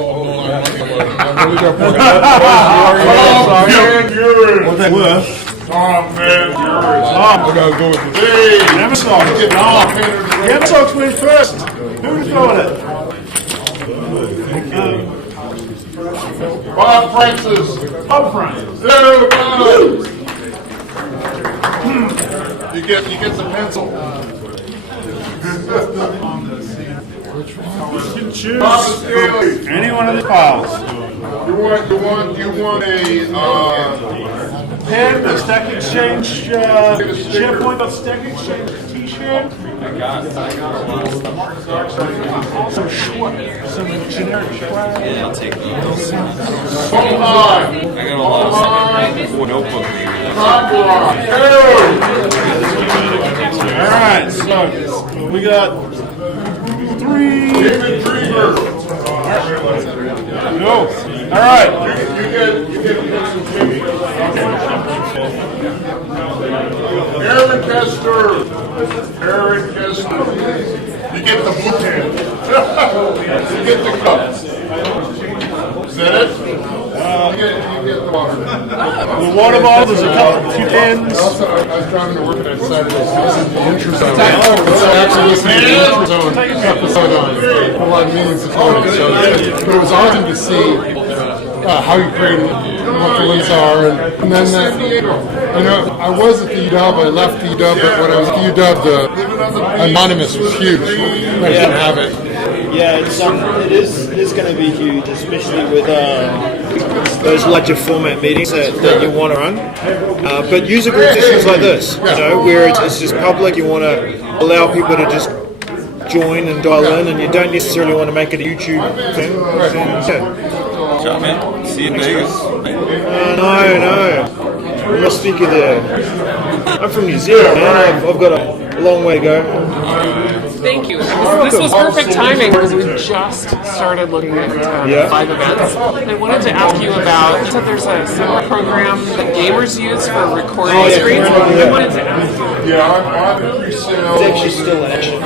What they were. Oh, man, I gotta go with this. Yellow socks. Yellow socks went first. Who was throwing it? Bob Francis. Bob Francis. You get the pencil. You can choose any one of the piles. You want a Pen, the Stack Exchange, SharePoint of Stack Exchange t-shirt. I got a lot of stuff. Some generic swag. Yeah, I'll take those. Hold on. I got a lot of notebook readers. All right, so we got 3. No. All right. You get Aaron Kester. You get the blue pen. You get the cup. Is that it? You get the water. The water bottle, there's a couple, few pens. I was driving to work that Saturday, so this is the intro zone. It's actually listening to the intro zone episode on a lot of meetings this morning. So it was awesome to see how you create what the links are, and then I was at the UW. I left the UW, but when I was at the UW, the anonymous was huge. I didn't have it. Yeah, it is going to be huge, especially with those larger format meetings that you want to run. But user group sessions like this, where it's just public, you want to allow people to just join and dial in, and you don't necessarily want to make it a YouTube thing. Ciao, man. See you in Vegas. No. I'm not speaking there. I'm from New Zealand, man. I've got a long way to go. Thank you. This was perfect timing because we just started looking at live events. I wanted to ask you about, you said there's a similar program that gamers use for recording screens. I wanted to ask you. Yeah, I'm in pre-sale. It's actually still in action.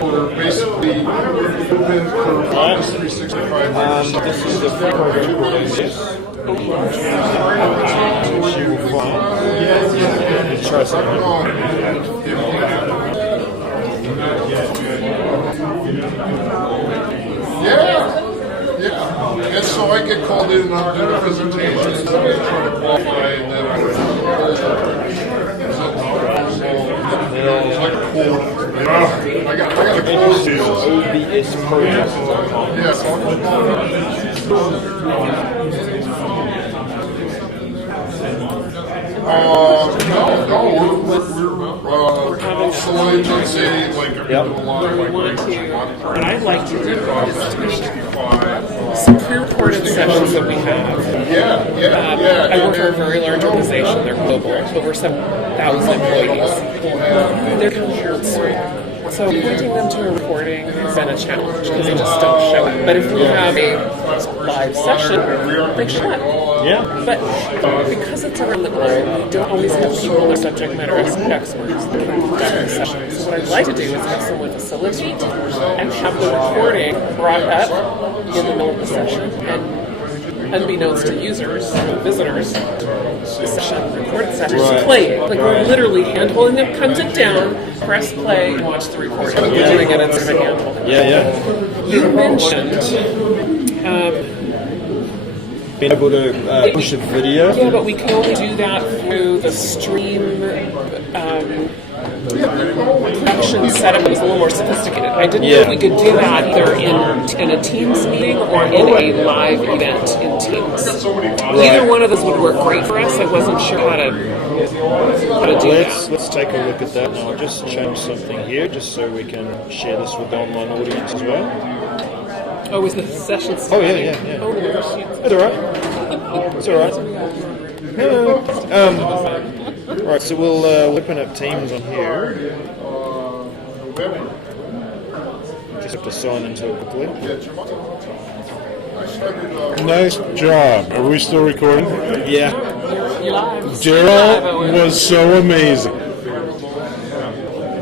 For basically open for 365. This is the free program called Yes. Which you will find. Try something. Yeah. And so I get called in and I'm doing a presentation and I'm trying to qualify and then it's like a quote. I got to close this. OBS program. Yes. We're also agency, like what I'd like to do is some pre-recorded sessions that we have. I work for a very large organization. They're global, over 7,000 employees. They're so pointing them to a recording has been a challenge because they just don't show it. But if we have a live session, they show it. Yeah. But because it's around the globe, we don't always have people or subject matter experts that can conduct the session. So what I'd like to do is have someone facilitate and have the recording brought up in the middle of the session, and unbeknownst to users, visitors, the session, recorded session, is playing. Like we're literally hand-holding them, comes it down, press play, and watch the recording. We're doing it instead of a hand-hold. Yeah. You mentioned being able to push a video. Yeah, but we can only do that through the stream production setup is a little more sophisticated. I didn't know if we could do that either in a Teams meeting or in a live event in Teams. Either one of those would work great for us. I wasn't sure how to do that. Let's take a look at that. Now I'll just change something here just so we can share this with the online audience as well. Oh, is the session Oh, yeah. Oh, That's all right. It's all right. Hello. Right, so we'll open up Teams on here. Just have to sign into it quickly. Nice job. Are we still recording? Yeah. Daryl was so amazing.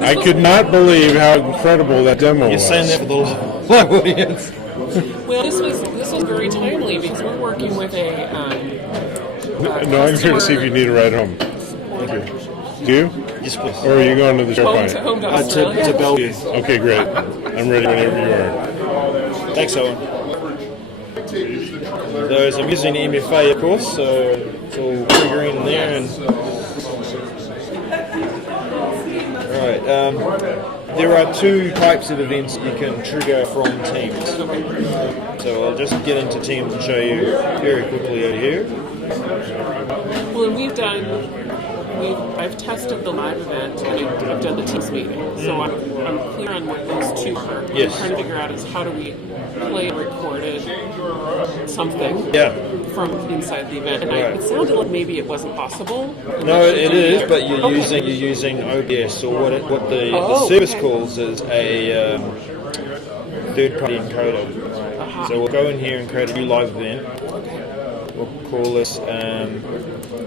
I could not believe how incredible that demo was. You're saying that for the live audience. Well, this was very timely because we're working with a. No, I'm here to see if you need a ride home. Thank you. Do you? Yes, please. Or are you going to the Home SharePoint? to Australia. To Bellevue. Okay, great. I'm ready whenever you are. Thanks, Owen. So I'm using MFA, of course, so it's all triggering in there. Right. There are two types of events you can trigger from Teams. So I'll just get into Teams and show you very quickly over here. Well, and I've tested the live event and I've done the Teams meeting. So I'm clear on what those two are. What I'm trying to figure out is how do we play a recorded something from inside the event. And it sounded like maybe it wasn't possible. No, it is, but you're using OBS, or what the service calls is a third-party encoder. So we'll go in here and create a new live event. We'll call this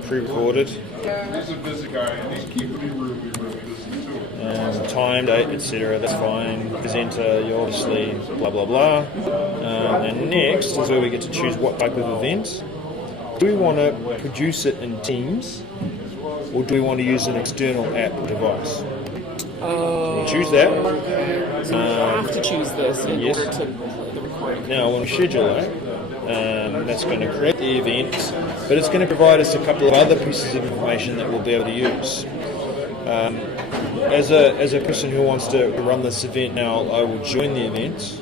pre-recorded. He's a busy guy and he's keeping me really busy too. Time, date, etc. That's fine. Presenter, you obviously blah blah blah. And next is where we get to choose what type of event. Do we want to produce it in Teams, or do we want to use an external app or device? So we'll choose that. So we have to choose this in order to play the recording. Now, when we schedule that, that's going to create the event, but it's going to provide us a couple of other pieces of information that we'll be able to use. As a person who wants to run this event now, I will join the event.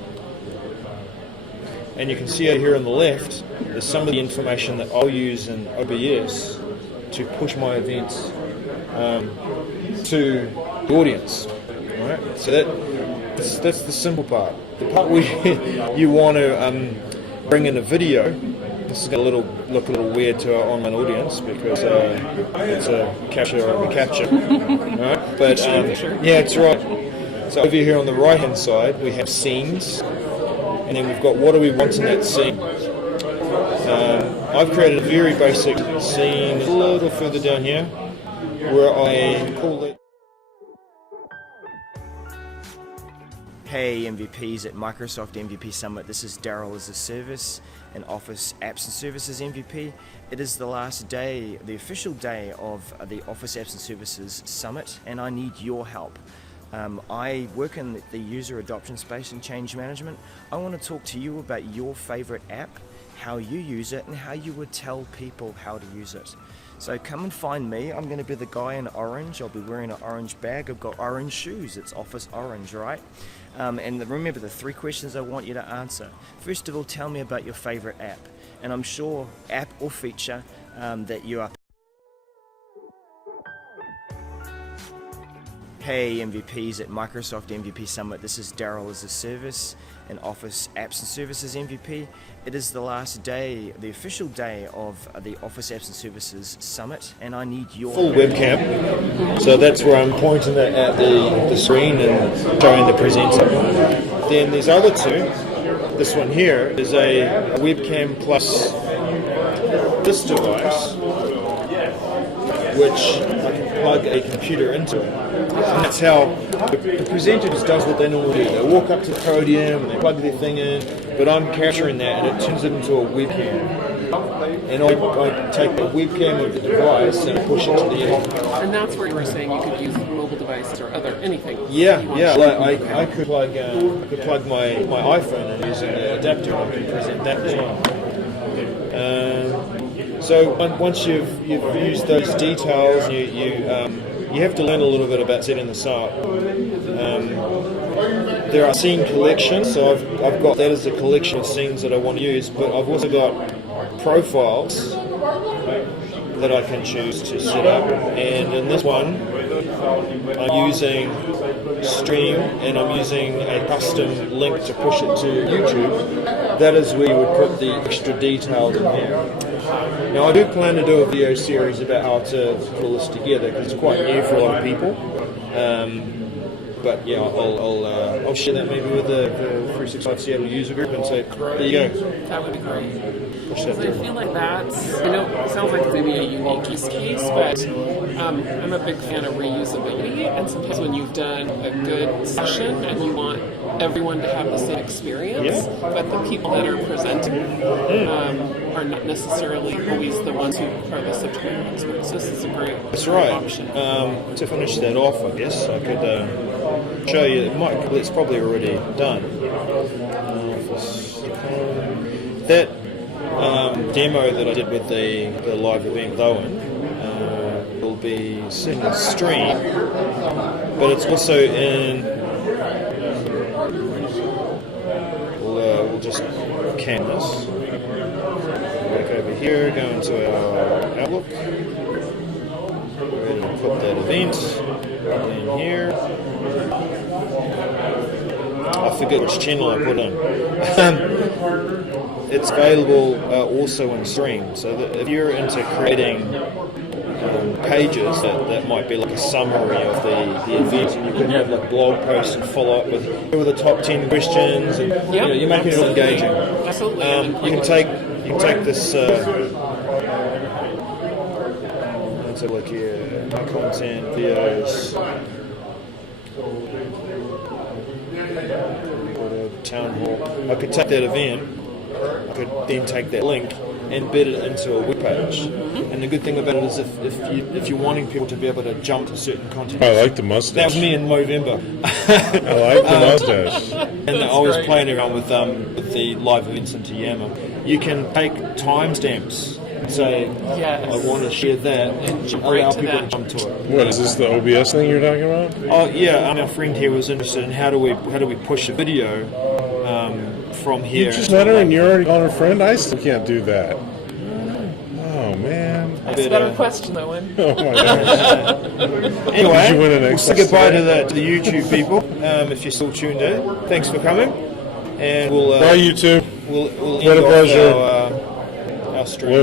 And you can see over here on the left, there's some of the information that I'll use in OBS to push my events to the audience. All right? So that's the simple part. The part where you want to bring in a video, this is going to look a little weird to our online audience because it's a capture of a capture. Right? But yeah, it's right. So over here on the right hand side we have scenes, and then we've got what do we want in that scene. I've created a very basic scene a little further down here where I call it. Hey MVPs at Microsoft MVP Summit, this is Daryl as a Service and Office Apps and Services MVP. It is the last day, the official day of the Office Apps and Services Summit, and I need your help. I work in the user adoption space and change management. I want to talk to you about your favorite app, how you use it, and how you would tell people how to use it. So come and find me. I'm going to be the guy in orange. I'll be wearing an orange bag. I've got orange shoes. It's Office Orange, right? And remember the 3 questions I want you to answer. First of all, tell me about your favorite app. And I'm sure app or feature that you are. Hey MVPs at Microsoft MVP Summit, this is Daryl as a Service and Office Apps and Services MVP. It is the last day, the official day of the Office Apps and Services Summit, and I need your full webcam. So that's where I'm pointing at the screen and showing the presenter. Then there's other two. This one here is a webcam plus this device, which I can plug a computer into it. And that's how the presenter just does what they normally do. They walk up to the podium and they plug their thing in, but I'm capturing that and it turns it into a webcam. And I take the webcam of the device and push it to the end. And that's where you were saying you could use mobile devices or anything. Yeah. Like I could plug my iPhone and use an adapter and I can present that as well. So once you've used those details, you have to learn a little bit about setting this up. There are scene collections, so I've got that as a collection of scenes that I want to use, but I've also got profiles that I can choose to set up. And in this one, I'm using Stream and I'm using a custom link to push it to YouTube. That is where you would put the extra detail in here. Now I do plan to do a video series about how to pull this together because it's quite new for a lot of people. But yeah, I'll share that maybe with the 365 Seattle user group and say, there you go. That would be great. Push that I feel like that's, it sounds like maybe a unique use case, but I'm a big fan of reusability, and sometimes when you've done a good session and you want everyone to have the same experience, but the people that are presenting are not necessarily always the ones who are the subject matter experts. This is a great option. To finish that off, I guess I could show you. It's probably already done. That demo that I did with the live event Bowen will be seen in Stream, but it's also in. We'll just canvas. Back over here, go into our Outlook. We're going to put that event in here. I forget which channel I put in. It's available also in Stream. So that if you're into creating pages that might be like a summary of the event, and you could have like blog posts and follow up with here are the top 10 questions, and you're making it engaging. Absolutely. You can take this. Let's have a look here. My content, videos. Town hall. I could take that event. I could then take that link and embed it into a web page. And the good thing about it is if you're wanting people to be able to jump to certain content. I like the mustache. That was me in Movember. I like the mustache. And I was playing around with the live events into Yammer. You can take timestamps and say, I want to share that, and allow people to jump to it. What is this, the OBS thing you're talking about? Oh yeah, our friend here was interested in how do we push a video from here. You just met her and you're already on her friend? I still can't do that. Oh, man. That's a better question, though, Win. Oh, my gosh. Anyway, Did you win an we'll say excess goodbye today? to the YouTube people, if you're still tuned in. Thanks for coming. And we'll... Bye, YouTube. We'll What a end pleasure. off our stream. Whoa.